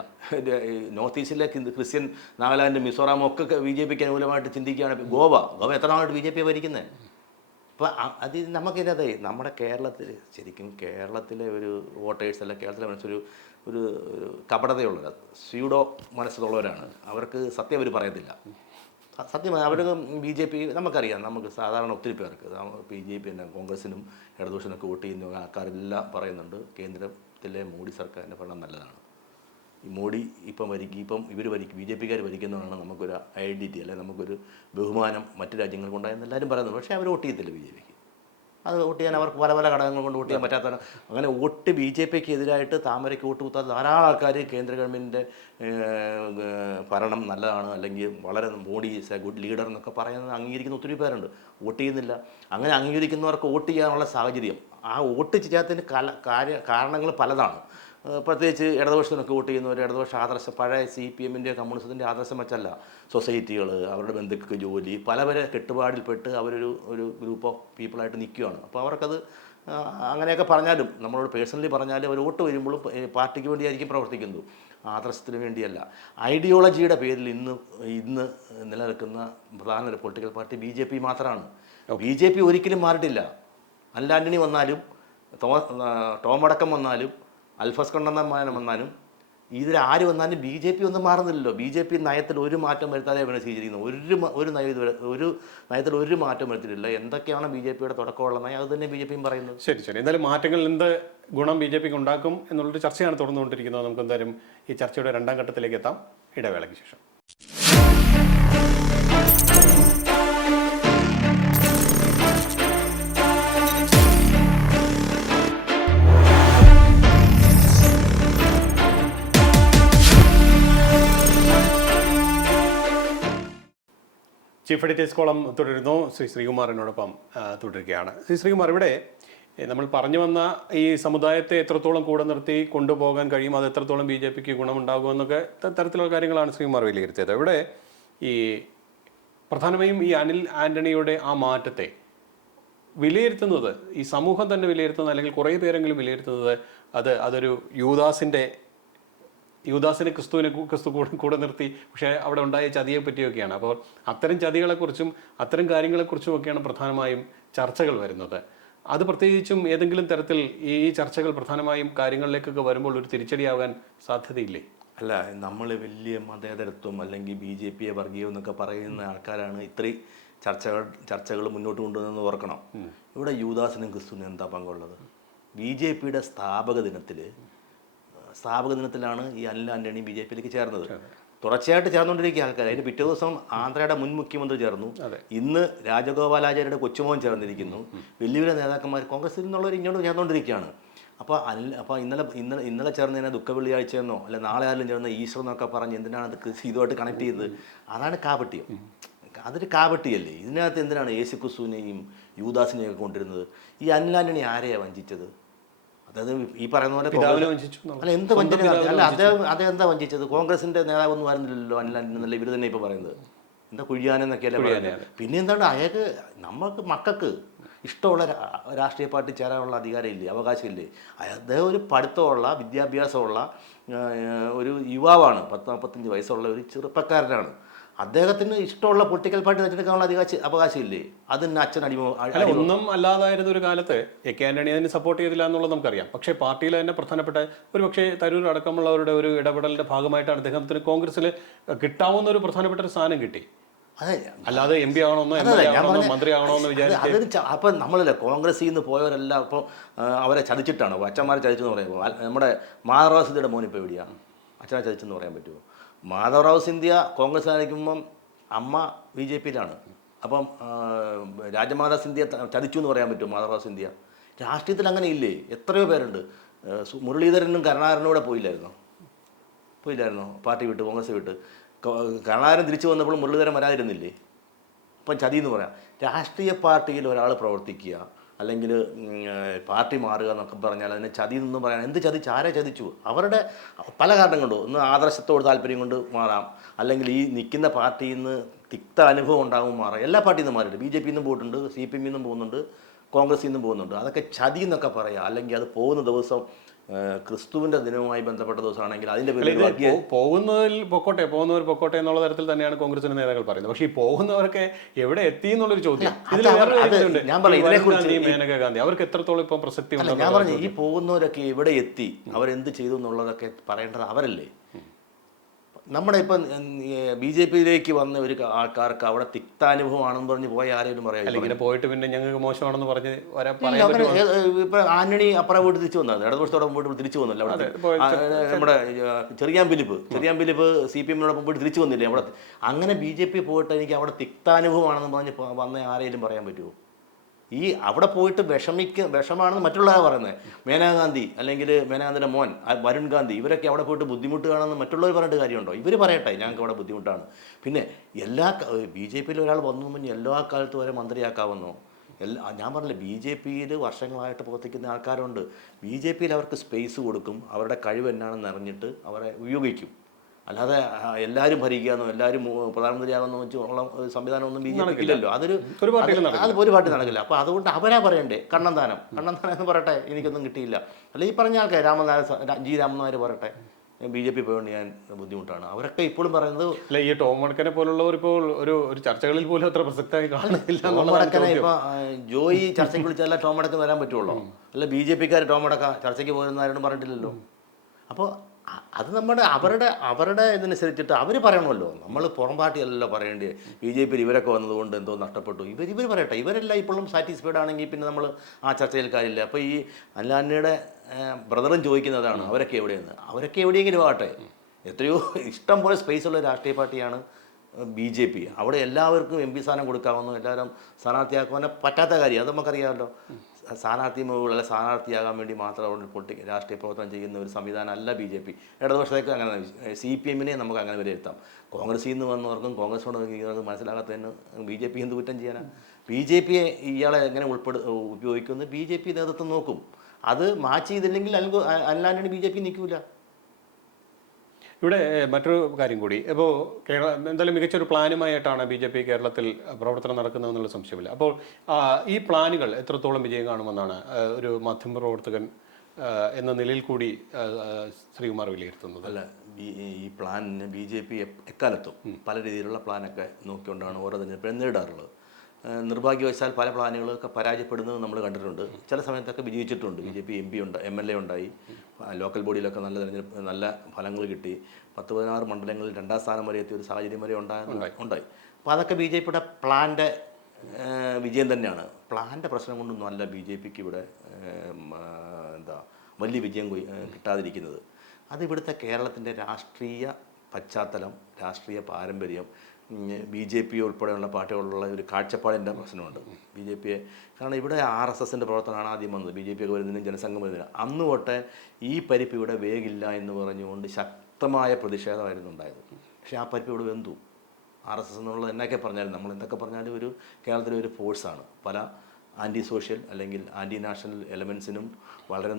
നോർത്ത് ഈസ്റ്റിലെ ക്രിസ്ത്യൻ നാഗാലാൻഡ് മിസോറാം ഒക്കെ ബി ജെ പിക്ക് അനുകൂലമായിട്ട് ചിന്തിക്കുകയാണ്. ഗോവ ഗോവ എത്ര നാളായിട്ട് ബി ജെ പി ഭരിക്കുന്നത് അപ്പോൾ അത് നമുക്കിതേ നമ്മുടെ കേരളത്തിൽ ശരിക്കും കേരളത്തിലെ ഒരു വോട്ടേഴ്സ് അല്ല കേരളത്തിലെ മനസ്സൊരു ഒരു കപടതയുള്ളവർ സ്യൂഡോ മനസ്സുള്ളവരാണ്. അവർക്ക് സത്യം അവർ പറയത്തില്ല. സ- സത്യം അവർ ബി ജെ പി നമുക്കറിയാം നമുക്ക് സാധാരണ ഒത്തിരി പേർക്ക് ബി ജെ പി തന്നെ കോൺഗ്രസിനും ഇടതുപക്ഷത്തിനൊക്കെ വോട്ട് ചെയ്യുന്ന ആൾക്കാരെല്ലാം പറയുന്നുണ്ട് കേന്ദ്രത്തിലെ മോഡി സർക്കാരിന്റെ ഭരണം നല്ലതാണ്. ഈ മോഡി ഇപ്പം ഭരിക്കും ഇപ്പം ഇവർ ഭരിക്കും ബി ജെ പിക്കാർ ഭരിക്കുന്നതാണ് നമുക്കൊരു ഐഡന്റിറ്റി അല്ലെങ്കിൽ നമുക്കൊരു ബഹുമാനം മറ്റു രാജ്യങ്ങൾക്കുണ്ടായെന്ന് എല്ലാവരും പറയുന്നു പക്ഷേ അവർ വോട്ട് ചെയ്യത്തില്ല ബി ജെ പിക്ക്. അത് വോട്ട് ചെയ്യാൻ അവർക്ക് പല പല ഘടകങ്ങൾ കൊണ്ട് വോട്ട് ചെയ്യാൻ പറ്റാത്തതാണ്. അങ്ങനെ വോട്ട് ബി ജെ പിക്ക് എതിരായിട്ട് താമരയ്ക്ക് വോട്ട് കുത്താത്ത ധാരാളം ആൾക്കാർ കേന്ദ്ര ഗവൺമെന്റിന്റെ ഭരണം നല്ലതാണ്. അല്ലെങ്കിൽ വളരെ Modi is a good leader എന്നൊക്കെ പറയുന്നത് അംഗീകരിക്കുന്ന ഒത്തിരി പേരുണ്ട്. വോട്ട് ചെയ്യുന്നില്ല. അങ്ങനെ അംഗീകരിക്കുന്നവർക്ക് വോട്ട് ചെയ്യാനുള്ള സാഹചര്യം. ആ വോട്ട് ചെയ്യാത്തതിന് കാര്യ കാരണങ്ങൾ പലതാണ്. പ്രത്യേകിച്ച് ഇടതുപക്ഷത്തിനൊക്കെ വോട്ട് ചെയ്യുന്നവർ ഇടതുപക്ഷ ആദർശ പഴയ സി പി എമ്മിന്റെ കമ്മ്യൂണിസത്തിന്റെ ആദർശം വെച്ചല്ല. സൊസൈറ്റികൾ അവരുടെ ബന്ധുക്കൾക്ക് ജോലി പലവരെ കെട്ടുപാടിൽപ്പെട്ട് അവരൊരു ഒരു ഗ്രൂപ്പ് ഓഫ് പീപ്പിളായിട്ട് നിൽക്കുകയാണ്. അപ്പോൾ അവർക്കത് അങ്ങനെയൊക്കെ പറഞ്ഞാലും നമ്മളോട് പേഴ്സണലി പറഞ്ഞാലും അവർ വോട്ട് വരുമ്പോഴും പാർട്ടിക്ക് വേണ്ടിയായിരിക്കും പ്രവർത്തിക്കുന്നത്. ആദർശത്തിന് വേണ്ടിയല്ല. ഐഡിയോളജിയുടെ പേരിൽ ഇന്ന് ഇന്ന് നിലനിൽക്കുന്ന പ്രധാന ഒരു political party B J P മാത്രമാണ് ബി ജെ പി ഒരിക്കലും മാറിയിട്ടില്ല. അല്ല ആന്റണി വന്നാലും ടോമടക്കം വന്നാലും അൽഫസ് കണ്ണന്മാനം വന്നാലും ഇതിൽ ആര് വന്നാലും ബി ജെ പി ഒന്നും മാറുന്നില്ലല്ലോ. ബി ജെ പി നയത്തിൽ ഒരു മാറ്റം വരുത്താതെ അവനെ സ്വീകരിക്കുന്നു. ഒരു ഒരു നയം ഇതുവരെ ഒരു നയത്തിൽ ഒരു മാറ്റം വരുത്തിയിട്ടില്ല. എന്തൊക്കെയാണ് ബി ജെ പിയുടെ തുടക്കമുള്ള നയം അത് തന്നെ ബി ജെ പിയും പറയുന്നത്. ശരി ശരി. എന്തായാലും മാറ്റങ്ങൾ എന്ത് ഗുണം ബി ജെ പിക്ക് ഉണ്ടാക്കും എന്നുള്ളൊരു ചർച്ചയാണ് തുടർന്നുകൊണ്ടിരിക്കുന്നത്. നമുക്ക് എന്തായാലും ഈ ചർച്ചയുടെ രണ്ടാം ഘട്ടത്തിലേക്ക് എത്താം. ഇടവേളയ്ക്ക് ശേഷം. ചീഫ് എഡിറ്റേഴ്സ് കോളം തുടരുന്നു. ശ്രീ ശ്രീകുമാറിനോടൊപ്പം തുടരുകയാണ്. ശ്രീ ശ്രീകുമാർ ഇവിടെ നമ്മൾ പറഞ്ഞു വന്ന ഈ സമുദായത്തെ എത്രത്തോളം കൂടെ നിർത്തി കൊണ്ടുപോകാൻ കഴിയും അത് എത്രത്തോളം ബി ജെ പിക്ക് ഗുണമുണ്ടാകുമെന്നൊക്കെ തരത്തിലുള്ള കാര്യങ്ങളാണ് ശ്രീകുമാർ വിലയിരുത്തിയത്. ഇവിടെ ഈ പ്രധാനമായും ഈ അനിൽ ആന്റണിയുടെ ആ മാറ്റത്തെ വിലയിരുത്തുന്നത് ഈ സമൂഹം തന്നെ വിലയിരുത്തുന്നത് അല്ലെങ്കിൽ കുറേ പേരെങ്കിലും വിലയിരുത്തുന്നത് അത് അതൊരു യൂദാസിന്റെ യുവദാസിനെ ക്രിസ്തുവിനെ ക്രിസ്തു കൂടെ കൂടെ നിർത്തി. പക്ഷേ അവിടെ ഉണ്ടായ ചതിയെ പറ്റിയൊക്കെയാണ്. അപ്പോൾ അത്തരം ചതികളെക്കുറിച്ചും അത്തരം കാര്യങ്ങളെക്കുറിച്ചും ഒക്കെയാണ് പ്രധാനമായും ചർച്ചകൾ വരുന്നത്. അത് പ്രത്യേകിച്ചും ഏതെങ്കിലും തരത്തിൽ ഈ ചർച്ചകൾ പ്രധാനമായും കാര്യങ്ങളിലേക്കൊക്കെ വരുമ്പോൾ ഒരു തിരിച്ചടിയാകാൻ സാധ്യതയില്ലേ? അല്ല നമ്മൾ വലിയ മതേതരത്വം അല്ലെങ്കിൽ ബി ജെ പിയെ വർഗീയം എന്നൊക്കെ പറയുന്ന ആൾക്കാരാണ് ഇത്രയും ചർച്ചകൾ ചർച്ചകൾ മുന്നോട്ട് കൊണ്ടുവന്നെന്ന് ഓർക്കണം. ഇവിടെ യൂദാസിനും ക്രിസ്തുവിനും എന്താ പങ്കുള്ളത്? ബി ജെ പിയുടെ സ്ഥാപക ദിനത്തിൽ സ്ഥാപക ദിനത്തിലാണ് ഈ അനിൽ ആന്റണി ബി ജെ പിയിലേക്ക് ചേർന്നത്. തുടർച്ചയായിട്ട് ചേർന്നുകൊണ്ടിരിക്കുക ആൾക്കാർ. അതിന് പിറ്റേ ദിവസം ആന്ധ്രയുടെ മുൻ മുഖ്യമന്ത്രി ചേർന്നു. ഇന്ന് രാജഗോപാലാചാര്യയുടെ കൊച്ചുമോൻ ചേർന്നിരിക്കുന്നു. വലിയ വലിയ നേതാക്കന്മാർ കോൺഗ്രസിൽ നിന്നുള്ളവർ ഇങ്ങോട്ട് ചേർന്നുകൊണ്ടിരിക്കുകയാണ്. അപ്പോൾ അനിൽ അപ്പോൾ ഇന്നലെ ഇന്നലെ ഇന്നലെ ചേർന്നതിനെ ദുഃഖ വെള്ളിയാഴ്ചയെന്നോ അല്ലെ നാളെ ആരും ചേർന്ന ഈശ്വർ എന്നൊക്കെ പറഞ്ഞ് എന്തിനാണ് അത് കൃഷി ഇതുമായിട്ട് കണക്ട് ചെയ്തത്? അതാണ് കാപട്യം. അതൊരു കാപട്ടിയല്ലേ ഇതിനകത്ത് എന്തിനാണ് യേശു ക്രിസ്തുവിനെയും യൂദാസിനെയും ഒക്കെ കൊണ്ടിരുന്നത് ഈ അനിലാന്റണി ആരെയാണ് വഞ്ചിച്ചത്? അതായത് ഈ പറയുന്ന പോലെ. അല്ല എന്ത് വഞ്ചന അല്ല അദ്ദേഹം അദ്ദേഹം എന്താ വഞ്ചിച്ചത്? കോൺഗ്രസിന്റെ നേതാവൊന്നും ആയിരുന്നില്ലല്ലോ അനിൽ എന്നല്ല ഇവർ തന്നെ ഇപ്പോൾ പറയുന്നത്. എന്താ കുഴിയാനെന്നൊക്കെയല്ലേ പറയുന്നത്? പിന്നെ എന്താണ് അയാൾക്ക് നമ്മൾക്ക് മക്കൾക്ക് ഇഷ്ടമുള്ള രാഷ്ട്രീയ പാർട്ടി ചേരാനുള്ള അധികാരമില്ലേ അവകാശമില്ലേ? അദ്ദേഹം ഒരു പഠിത്തമുള്ള വിദ്യാഭ്യാസമുള്ള ഒരു യുവാവാണ് പത്ത് നാൽപ്പത്തഞ്ച് വയസ്സുള്ള ഒരു ചെറുപ്പക്കാരനാണ്. അദ്ദേഹത്തിന് ഇഷ്ടമുള്ള പൊളിറ്റിക്കൽ പാർട്ടി തെരഞ്ഞെടുക്കാനുള്ള അധികാശ അവകാശമില്ലേ? അതിന് അച്ഛൻ അടിമ ഒന്നും അല്ലാതായിരുന്ന ഒരു കാലത്ത് എ കെ ആന്റണി അതിന് സപ്പോർട്ട് ചെയ്തില്ല എന്നുള്ളത് നമുക്കറിയാം. പക്ഷേ പാർട്ടിയിൽ തന്നെ പ്രധാനപ്പെട്ട ഒരു പക്ഷേ തരൂർ അടക്കമുള്ളവരുടെ ഒരു ഇടപെടലിന്റെ ഭാഗമായിട്ടാണ് അദ്ദേഹത്തിന് കോൺഗ്രസിൽ കിട്ടാവുന്ന ഒരു പ്രധാനപ്പെട്ട ഒരു സ്ഥാനം കിട്ടി. അതെ. അല്ലാതെ എം പി പറഞ്ഞ- മന്ത്രി ആവണമെന്നോ അപ്പൊ വിചാരിച്ച് അപ്പം നമ്മളല്ലേ കോൺഗ്രസിൽ നിന്ന് പോയവരെല്ലാം ഇപ്പോൾ അവരെ ചതിച്ചിട്ടാണ്. അച്ഛന്മാരെ ചതിച്ചെന്ന് പറയുമ്പോൾ നമ്മുടെ മാധവറാവ് മോനിപ്പോ എവിടെയാണ് അച്ഛനെ ചതിച്ചെന്ന് പറയാൻ പറ്റുമോ? മാധവറാവ് സിന്ധ്യ കോൺഗ്രസ് ആയിരിക്കുമ്പം അമ്മ ബി ജെ പിയിലാണ്. അപ്പം രാജമാതാ സിന്ധ്യ ചതിച്ചു എന്ന് പറയാൻ പറ്റും മാധവറാവ് സിന്ധ്യ? രാഷ്ട്രീയത്തിൽ അങ്ങനെ ഇല്ലേ എത്രയോ പേരുണ്ട്. മുരളീധരനും കരുണാകരനും കൂടെ പോയില്ലായിരുന്നു? പോയില്ലായിരുന്നു? പാർട്ടി വിട്ട് കോൺഗ്രസ് വിട്ട്. കരുണാകരൻ തിരിച്ചു വന്നപ്പോൾ മുരളീധരൻ വരാതിരുന്നില്ലേ? അപ്പം ചതി എന്ന് പറയാം. രാഷ്ട്രീയ പാർട്ടിയിൽ ഒരാൾ പ്രവർത്തിക്കുക അല്ലെങ്കിൽ പാർട്ടി മാറുക എന്നൊക്കെ പറഞ്ഞാൽ അതിനെ ചതി എന്ന് പറയാൻ എന്ത് ചതിച്ച് ആരെ ചതിച്ചു. അവരുടെ പല കാരണം കൊണ്ടോ ഒന്ന് ആദർശത്തോട് താല്പര്യം കൊണ്ട് മാറാം. അല്ലെങ്കിൽ ഈ നിൽക്കുന്ന പാർട്ടിയിൽ നിന്ന് തിക്ത അനുഭവം ഉണ്ടാകും മാറാം. എല്ലാ പാർട്ടിയിൽ നിന്നും മാറിയിട്ട് ബി ജെ പിയിൽ നിന്നും പോയിട്ടുണ്ട് സി പി എമ്മിൽ നിന്നും പോകുന്നുണ്ട് കോൺഗ്രസിൽ നിന്നും പോകുന്നുണ്ട്. അതൊക്കെ ചതി എന്നൊക്കെ പറയാം. അല്ലെങ്കിൽ അത് പോകുന്ന ദിവസം ഏഹ്, ക്രിസ്തുവിന്റെ ദിനവുമായി ബന്ധപ്പെട്ട ദിവസമാണെങ്കിൽ അതിന്റെ പേരിൽ പോകുന്നതിൽ പൊക്കോട്ടെ പോകുന്നവർ പൊക്കോട്ടെ എന്നുള്ള തരത്തിൽ തന്നെയാണ് കോൺഗ്രസിന്റെ നേതാക്കൾ പറയുന്നത്. പക്ഷേ ഈ പോകുന്നവരൊക്കെ എവിടെ എത്തി എന്നുള്ളൊരു ചോദ്യം. ഇതിൽ. ഞാൻ പറഞ്ഞു മേനക ഗാന്ധി അവർക്ക് എത്രത്തോളം ഇപ്പം പ്രസക്തി ഞാൻ പറഞ്ഞു ഈ പോകുന്നവരൊക്കെ എവിടെ എത്തി? അവരെന്ത് ചെയ്തു എന്നുള്ളതൊക്കെ പറയേണ്ടത് അവരല്ലേ? നമ്മുടെ ഇപ്പം ബി ജെ പിയിലേക്ക് വന്ന ഒരു ആൾക്കാർക്ക് അവിടെ തിക്താനുഭവമാണെന്ന് പറഞ്ഞ് പോയ ആരെങ്കിലും പറയാം ഇങ്ങനെ പോയിട്ട് പിന്നെ ഞങ്ങൾക്ക് മോശമാണെന്ന് പറഞ്ഞ് ഇപ്പൊ ആന്റണി അപ്പുറം വീട്ടിൽ തിരിച്ചു വന്നത്. ഇടതുപക്ഷത്തോടെ പോയിട്ട് തിരിച്ചു വന്നല്ലോ അവിടെ? നമ്മുടെ Cherian Philip Cherian Philip C P എമ്മിനോടൊപ്പം പോയിട്ട് തിരിച്ചു വന്നില്ലേ അവിടെ? അങ്ങനെ ബി ജെ പി പോയിട്ട് എനിക്ക് അവിടെ തിക്താനുഭവമാണെന്ന് പറഞ്ഞ് വന്ന ആരെങ്കിലും പറയാൻ പറ്റുമോ ഈ അവിടെ പോയിട്ട് വിഷമിക്ക വിഷമാണെന്ന് മറ്റുള്ളവരാണ് പറയുന്നത്. മേനാഗാന്ധി അല്ലെങ്കിൽ മേനാഗാന്ധിയുടെ മോൻ വരുൺ ഗാന്ധി ഇവരൊക്കെ അവിടെ പോയിട്ട് ബുദ്ധിമുട്ടുകയാണെന്ന് മറ്റുള്ളവർ പറഞ്ഞിട്ട് കാര്യമുണ്ടോ? ഇവർ പറയട്ടെ ഞങ്ങൾക്ക് അവിടെ ബുദ്ധിമുട്ടാണ്. പിന്നെ എല്ലാ ബി ജെ പിയിൽ ഒരാൾ വന്നു മുന്നേ എല്ലാ കാലത്തും വരെ മന്ത്രിയാക്കാവുന്നോ. എല്ലാ ഞാൻ പറഞ്ഞില്ല ബി ജെ പിയിൽ വർഷങ്ങളായിട്ട് പ്രവർത്തിക്കുന്ന ആൾക്കാരുണ്ട്. ബി ജെ പിയിൽ അവർക്ക് സ്പേസ് കൊടുക്കും അവരുടെ കഴിവ് എന്നാണെന്ന് അറിഞ്ഞിട്ട് അവരെ ഉപയോഗിക്കും. അല്ലാതെ എല്ലാവരും ഭരിക്കുകയെന്നോ എല്ലാവരും പ്രധാനമന്ത്രിയാകുന്ന വെച്ച് ഉള്ള സംവിധാനമൊന്നും ബി ജെ പിക്ക് ഇല്ലല്ലോ. അതൊരു അത് ഒരു പാർട്ടി നടക്കില്ല. അപ്പോൾ അതുകൊണ്ട് അവരാ പറയണ്ടേ കണ്ണന്താനം. കണ്ണന്താനം എന്ന് പറയട്ടെ എനിക്കൊന്നും കിട്ടിയില്ല. അല്ല ഈ പറഞ്ഞ ആൾക്കാർ രാമനാഥ ജി രാമനായർ പറയട്ടെ ബി ജെ പി പോയതുകൊണ്ട് ഞാൻ ബുദ്ധിമുട്ടാണ്. അവരൊക്കെ ഇപ്പോഴും പറയുന്നത് അല്ല ഈ ടോം വടക്കനെ പോലുള്ളവർ ഇപ്പോൾ ഒരു ഒരു ചർച്ചകളിൽ പോലും അത്ര പ്രസക്തമായി കാണുന്നില്ല ടോമടക്കനെ ഇപ്പൊ ജോയി ചർച്ചയ്ക്ക് വിളിച്ചാൽ വടക്കം വരാൻ പറ്റുള്ളൂ. അല്ല ബി ജെ പിക്കാർ ടോം ടോമടക്ക ചർച്ചയ്ക്ക് പോയിരുന്നാരും പറഞ്ഞിട്ടില്ലല്ലോ. അപ്പോൾ അത് നമ്മുടെ അവരുടെ അവരുടെ ഇതനുസരിച്ചിട്ട് അവർ പറയണമല്ലോ. നമ്മൾ പുറം പാർട്ടിയല്ലല്ലോ പറയേണ്ടത് ബി ജെ പിയിൽ ഇവരൊക്കെ വന്നതുകൊണ്ട് എന്തോ നഷ്ടപ്പെട്ടു. ഇവർ ഇവർ പറയട്ടെ. ഇവരെല്ലാം ഇപ്പോഴും സാറ്റിസ്ഫൈഡ് ആണെങ്കിൽ പിന്നെ നമ്മൾ ആ ചർച്ചയിൽ കാര്യമില്ല. അപ്പോൾ ഈ അല്ലാന്നയുടെ ബ്രദറും ചോദിക്കുന്നതാണ് അവരൊക്കെ എവിടെയെന്ന്. അവരൊക്കെ എവിടെയെങ്കിലും ആകട്ടെ. എത്രയോ ഇഷ്ടം പോലെ സ്പേസ് ഉള്ള രാഷ്ട്രീയ പാർട്ടിയാണ് ബി ജെ പി. അവിടെ എല്ലാവർക്കും എം പി സ്ഥാനം കൊടുക്കാമെന്നും എല്ലാവരും സ്ഥാനാർത്ഥിയാക്കുവാൻ പറ്റാത്ത കാര്യം. അത് നമുക്കറിയാമല്ലോ. സ്ഥാനാർത്ഥി മുകളിൽ സ്ഥാനാർത്ഥിയാകാൻ വേണ്ടി മാത്രം അവിടെ പൊട്ടി രാഷ്ട്രീയ പ്രവർത്തനം ചെയ്യുന്ന ഒരു സംവിധാനം അല്ല ബി ജെ പി. ഇടതുപക്ഷത്തേക്ക് അങ്ങനെ സി പി എമ്മിനെ നമുക്ക് അങ്ങനെ വിലയിരുത്താം. കോൺഗ്രസിൽ നിന്ന് വന്നവർക്കും കോൺഗ്രസിനോട് നിൽക്കുന്നവർക്കും മനസ്സിലാകാത്തതിന് ബി ജെ പി എന്ത് കുറ്റം ചെയ്യാനാണ് ബി ജെ പിയെ ഇയാളെ എങ്ങനെ ഉൾപ്പെടു ഉപയോഗിക്കുന്നത് ബി ജെ പി നേതൃത്വം നോക്കും. അത് മാച്ച് ചെയ്തില്ലെങ്കിൽ അല്ലാണ്ട് ബി ജെ പി നിൽക്കില്ല ഇവിടെ മറ്റൊരു കാര്യം കൂടി. ഇപ്പോൾ കേരള എന്തായാലും മികച്ചൊരു പ്ലാനുമായിട്ടാണ് ബി ജെ പി കേരളത്തിൽ പ്രവർത്തനം നടക്കുന്നതെന്നുള്ള സംശയമില്ല. അപ്പോൾ ഈ പ്ലാനുകൾ എത്രത്തോളം വിജയം കാണുമെന്നാണ് ഒരു മാധ്യമപ്രവർത്തകൻ എന്ന നിലയിൽ കൂടി ശ്രീകുമാർ വിലയിരുത്തുന്നത്. അല്ല ഈ പ്ലാനിന് ബി ജെ പി എക്കാലത്തും പല രീതിയിലുള്ള പ്ലാനൊക്കെ നോക്കിക്കൊണ്ടാണ് ഓരോ തെരഞ്ഞെടുപ്പിലും നേരിടാറുള്ളത്. നിർഭാഗ്യവശാൽ പല പ്ലാനുകളൊക്കെ പരാജയപ്പെടുന്നത് നമ്മൾ കണ്ടിട്ടുണ്ട്. ചില സമയത്തൊക്കെ വിജയിച്ചിട്ടുണ്ട്. B J P M P ഉണ്ട് എം എൽ എ ഉണ്ടായി. ലോക്കൽ ബോഡിയിലൊക്കെ നല്ല തെരഞ്ഞെടുപ്പ് നല്ല ഫലങ്ങൾ കിട്ടി. പത്ത് പതിനാറ് മണ്ഡലങ്ങളിൽ രണ്ടാം സ്ഥാനം വരെ എത്തിയ ഒരു സാഹചര്യം വരെ ഉണ്ടായ. ഉണ്ടായി. അപ്പോൾ അതൊക്കെ ബി ജെ പിയുടെ പ്ലാന്റെ വിജയം തന്നെയാണ്. പ്ലാന്റെ പ്രശ്നം കൊണ്ടൊന്നും അല്ല ബി ജെ പിക്ക് ഇവിടെ എന്താ വലിയ വിജയം കിട്ടാതിരിക്കുന്നത്. അത് ഇവിടുത്തെ കേരളത്തിന്റെ രാഷ്ട്രീയ പശ്ചാത്തലം രാഷ്ട്രീയ പാരമ്പര്യം ബി ജെ പി ഉൾപ്പെടെയുള്ള പാർട്ടികളുള്ള ഒരു കാഴ്ചപ്പാടിന്റെ പ്രശ്നമുണ്ട്. ബി ജെ പിയെ കാരണം ഇവിടെ ആർ എസ് എസിന്റെ പ്രവർത്തനമാണ് ആദ്യം വന്നത്. ബി ജെ പി ഒക്കെ വരുന്നതിനും ജനസംഘം വരുന്നതിനും. അന്ന് തൊട്ട് ഈ പരിപ്പ് ഇവിടെ വേഗില്ല എന്ന് പറഞ്ഞുകൊണ്ട് ശക്തമായ പ്രതിഷേധമായിരുന്നു ഉണ്ടായത്. പക്ഷേ ആ പരിപ്പ് ഇവിടെ വെന്തു. ആർ എസ് എസ് എന്നുള്ളത് എന്നൊക്കെ പറഞ്ഞാലും നമ്മൾ എന്തൊക്കെ പറഞ്ഞാലും ഒരു കേരളത്തിലെ ഒരു ഫോഴ്സാണ് പല ആന്റി സോഷ്യൽ അല്ലെങ്കിൽ ആന്റി നാഷണൽ എലമെൻസിനും വളരെ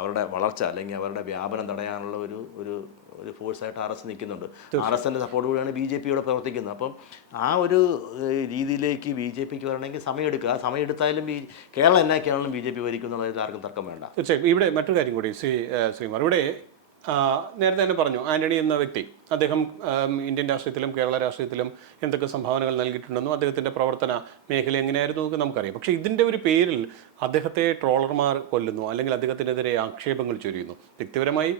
അവരുടെ വളർച്ച അല്ലെങ്കിൽ അവരുടെ വ്യാപനം തടയാനുള്ള ഒരു ഒരു ഒരു ഫോഴ്സായിട്ട് ആർ എസ് നിൽക്കുന്നുണ്ട്. ആർ എസ് എന്റെ സപ്പോർട്ട് കൂടിയാണ് ബി ജെ പിയോടെ പ്രവർത്തിക്കുന്നത്. അപ്പം ആ ഒരു രീതിയിലേക്ക് ബി ജെ പിക്ക് വരണമെങ്കിൽ സമയമെടുക്കുക. ആ സമയമെടുത്താലും ബി കേരളം എന്നാക്കിയാണെങ്കിലും ബി ജെ പി ഭരിക്കുന്നുള്ളതിൽ ആർക്കും തർക്കം വേണ്ട. തീർച്ചയായും. ഇവിടെ മറ്റൊരു കാര്യം കൂടി ശ്രീ ശ്രീമാർ ഇവിടെ നേരത്തെ തന്നെ പറഞ്ഞു ആന്റണി എന്ന വ്യക്തി. അദ്ദേഹം ഇന്ത്യൻ രാഷ്ട്രീയത്തിലും കേരള രാഷ്ട്രീയത്തിലും എന്തൊക്കെ സംഭാവനകൾ നൽകിയിട്ടുണ്ടെന്നും അദ്ദേഹത്തിന്റെ പ്രവർത്തന മേഖല എങ്ങനെയായിരുന്നു എന്നൊക്കെ നമുക്കറിയാം. പക്ഷേ ഇതിന്റെ ഒരു പേരിൽ അദ്ദേഹത്തെ ട്രോളർമാർ കൊല്ലുന്നു അല്ലെങ്കിൽ അദ്ദേഹത്തിനെതിരെ ആക്ഷേപങ്ങൾ ചൊരിയുന്നു. വ്യക്തിപരമായി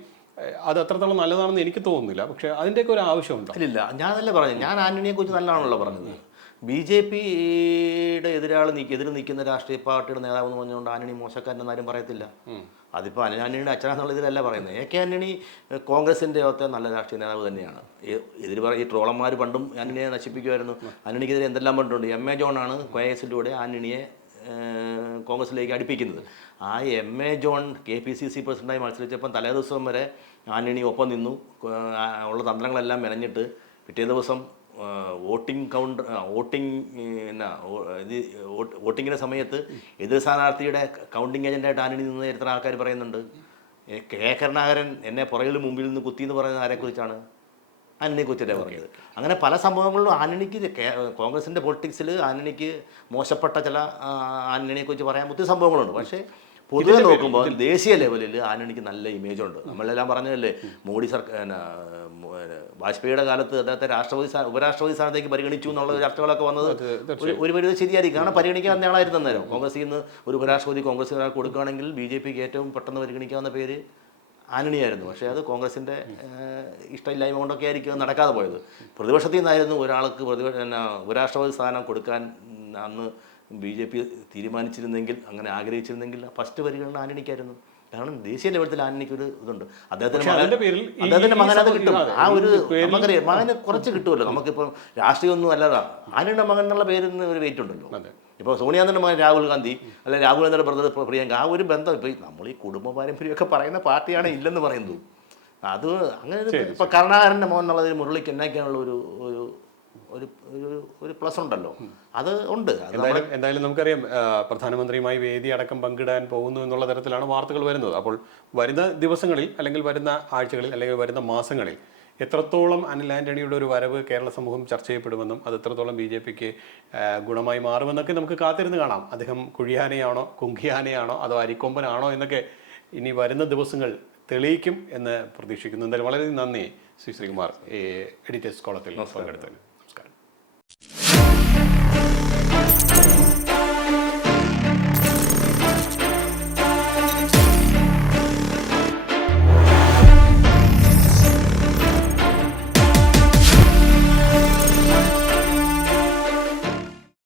അത് അത്രത്തോളം നല്ലതാണെന്ന് എനിക്ക് തോന്നുന്നില്ല. പക്ഷേ അതിന്റെയൊക്കെ ഒരു ആവശ്യമുണ്ട്? ഇല്ല ഞാനല്ല പറഞ്ഞു ഞാൻ ആന്റണിയെ കുറിച്ച് നല്ലതാണല്ലോ പറഞ്ഞത്. ബി ജെ പിയുടെ എതിരാൾ എതിര് നിൽക്കുന്ന രാഷ്ട്രീയ പാർട്ടിയുടെ നേതാവ് എന്ന് പറഞ്ഞുകൊണ്ട് ആന്റണി മോശക്കാരൻ ആരും പറയത്തില്ല. അതിപ്പോൾ ആന്റണിയുടെ അച്ഛനാന്നുള്ള ഇതിലല്ല പറയുന്നത്. എ കെ ആന്റണി കോൺഗ്രസിന്റെ ഒത്ത നല്ല രാഷ്ട്രീയ നേതാവ് തന്നെയാണ്. എതിര് പറ ഈ ട്രോളന്മാർ പണ്ടും ആന്റണിയെ നശിപ്പിക്കുമായിരുന്നു. ആന്റണിക്കെതിരെ എന്തെല്ലാം പറഞ്ഞിട്ടുണ്ട്? എം എ ജോൺ ആണ് കോയസിലൂടെ ആന്റണിയെ കോൺഗ്രസിലേക്ക് അടുപ്പിക്കുന്നത്. ആ M A John K P C C പ്രസിഡന്റായി മത്സരിച്ചപ്പം തലേ ദിവസം വരെ ആന്റണി ഒപ്പം നിന്നു. ഉള്ള തന്ത്രങ്ങളെല്ലാം മെനഞ്ഞിട്ട് പിറ്റേ ദിവസം വോട്ടിംഗ് കൗണ്ടർ വോട്ടിംഗ് എന്നാ ഇത് വോട്ട് വോട്ടിങ്ങിന്റെ സമയത്ത് എതിർ സ്ഥാനാർത്ഥിയുടെ കൗണ്ടിങ് ഏജന്റായിട്ട് ആന്റണി നിന്ന് എത്ര ആൾക്കാർ പറയുന്നുണ്ട്? കെ. കരുണാകരൻ എന്നെ പുറകിൽ മുമ്പിൽ നിന്ന് കുത്തി എന്ന് പറയുന്നത് ആരെക്കുറിച്ചാണ് ആന്റണിയെ കുറിച്ചല്ലേ പറഞ്ഞത്. അങ്ങനെ പല സംഭവങ്ങളിലും ആന്റണിക്ക് കോൺഗ്രസിന്റെ കോൺഗ്രസിന്റെ പൊളിറ്റിക്സിൽ ആന്റണിക്ക് മോശപ്പെട്ട ചില ആ, ആന്റണിയെ കുറിച്ച് പറയാൻ ഒത്തിരി സംഭവങ്ങളുണ്ട്. പക്ഷേ പൊതുവെ നോക്കുമ്പോൾ ദേശീയ ലെവലിൽ ആനണിക്ക് നല്ല ഇമേജ് ഉണ്ട്. നമ്മളെല്ലാം പറഞ്ഞതല്ലേ മോഡി സർക്കാർ വാജ്പേയിയുടെ കാലത്ത് അദ്ദേഹത്തെ രാഷ്ട്രപതി ഉപരാഷ്ട്രപതി സ്ഥാനത്തേക്ക് പരിഗണിച്ചു എന്നുള്ള ചർച്ചകളൊക്കെ വന്നത് ഒരു പരിധി ശരിയായിരിക്കും. കാരണം പരിഗണിക്കാൻ ആളായിരുന്നു അന്നേരം. കോൺഗ്രസിൽ നിന്ന് ഒരു ഉപരാഷ്ട്രപതി കോൺഗ്രസ് ഒരാൾ കൊടുക്കുകയാണെങ്കിൽ ബി ജെ പിക്ക് ഏറ്റവും പെട്ടെന്ന് പരിഗണിക്കാവുന്ന പേര് ആന്റണിയായിരുന്നു പക്ഷേ അത് കോൺഗ്രസിന്റെ ഇഷ്ടമില്ലായ്മ കൊണ്ടൊക്കെ ആയിരിക്കും നടക്കാതെ പോയത്. പ്രതിപക്ഷത്തിൽ നിന്നായിരുന്നു ഒരാൾക്ക് പ്രതിപക്ഷ ഉപരാഷ്ട്രപതി സ്ഥാനം കൊടുക്കാൻ അന്ന് ബി ജെ പി തീരുമാനിച്ചിരുന്നെങ്കിൽ അങ്ങനെ ആഗ്രഹിച്ചിരുന്നെങ്കിൽ ഫസ്റ്റ് പരിഗണന ആന്റണിക്കായിരുന്നു. കാരണം ദേശീയ ലെവലത്തിൽ ആന്റണിക്ക് ഒരു ഇതുണ്ട്. അദ്ദേഹത്തിന്റെ പേരിൽ അദ്ദേഹത്തിന്റെ മകൻ അത് കിട്ടും. ആ ഒരു നമുക്കറിയാം മകന് കുറച്ച് കിട്ടുമല്ലോ. നമുക്കിപ്പം രാഷ്ട്രീയമൊന്നും അല്ലാതെ. ആന്റണിയുടെ മകൻ എന്നുള്ള പേരിന് ഒരു വെയിറ്റ് ഉണ്ടല്ലോ. ഇപ്പോൾ സോണിയാന്തിന്റെ മകൻ രാഹുൽ ഗാന്ധി അല്ലെ രാഹുൽ ഗാന്ധിയുടെ ബ്രദർ പ്രിയങ്ക ആ ഒരു ബന്ധം ഇപ്പോൾ നമ്മൾ ഈ കുടുംബ പാരമ്പര്യമൊക്കെ പറയുന്ന പാർട്ടിയാണ് ഇല്ലെന്ന് പറയുന്നത് അത് അങ്ങനെ ഇപ്പൊ കർണാകരന്റെ മോൻ എന്നുള്ളത് മുരളിക്ക് എന്നൊക്കെയാണുള്ള ഒരു ഒരു ഒരു പ്ലസ് ഉണ്ടല്ലോ. അത് ഉണ്ട്. എന്തായാലും എന്തായാലും നമുക്കറിയാം പ്രധാനമന്ത്രിയുമായി വേദി അടക്കം പങ്കിടാൻ പോകുന്നു എന്നുള്ള തരത്തിലാണ് വാർത്തകൾ വരുന്നത്. അപ്പോൾ വരുന്ന ദിവസങ്ങളിൽ അല്ലെങ്കിൽ വരുന്ന ആഴ്ചകളിൽ അല്ലെങ്കിൽ വരുന്ന മാസങ്ങളിൽ എത്രത്തോളം അനിൽ ആന്റണിയുടെ ഒരു വരവ് കേരള സമൂഹം ചർച്ച ചെയ്യപ്പെടുമെന്നും അത് എത്രത്തോളം ബി ജെ പിക്ക് ഗുണമായി മാറുമെന്നൊക്കെ നമുക്ക് കാത്തിരുന്ന് കാണാം. അദ്ദേഹം കുഴിയാനയാണോ കുങ്കിയാനയാണോ അതോ അരിക്കൊമ്പനാണോ എന്നൊക്കെ ഇനി വരുന്ന ദിവസങ്ങൾ തെളിയിക്കും എന്ന് പ്രതീക്ഷിക്കുന്നു. എന്തായാലും വളരെ നന്ദി ശ്രീ ശ്രീകുമാർ ഈ എഡിറ്റേഴ്സ് കോളത്തിൽ പങ്കെടുത്തതിന്.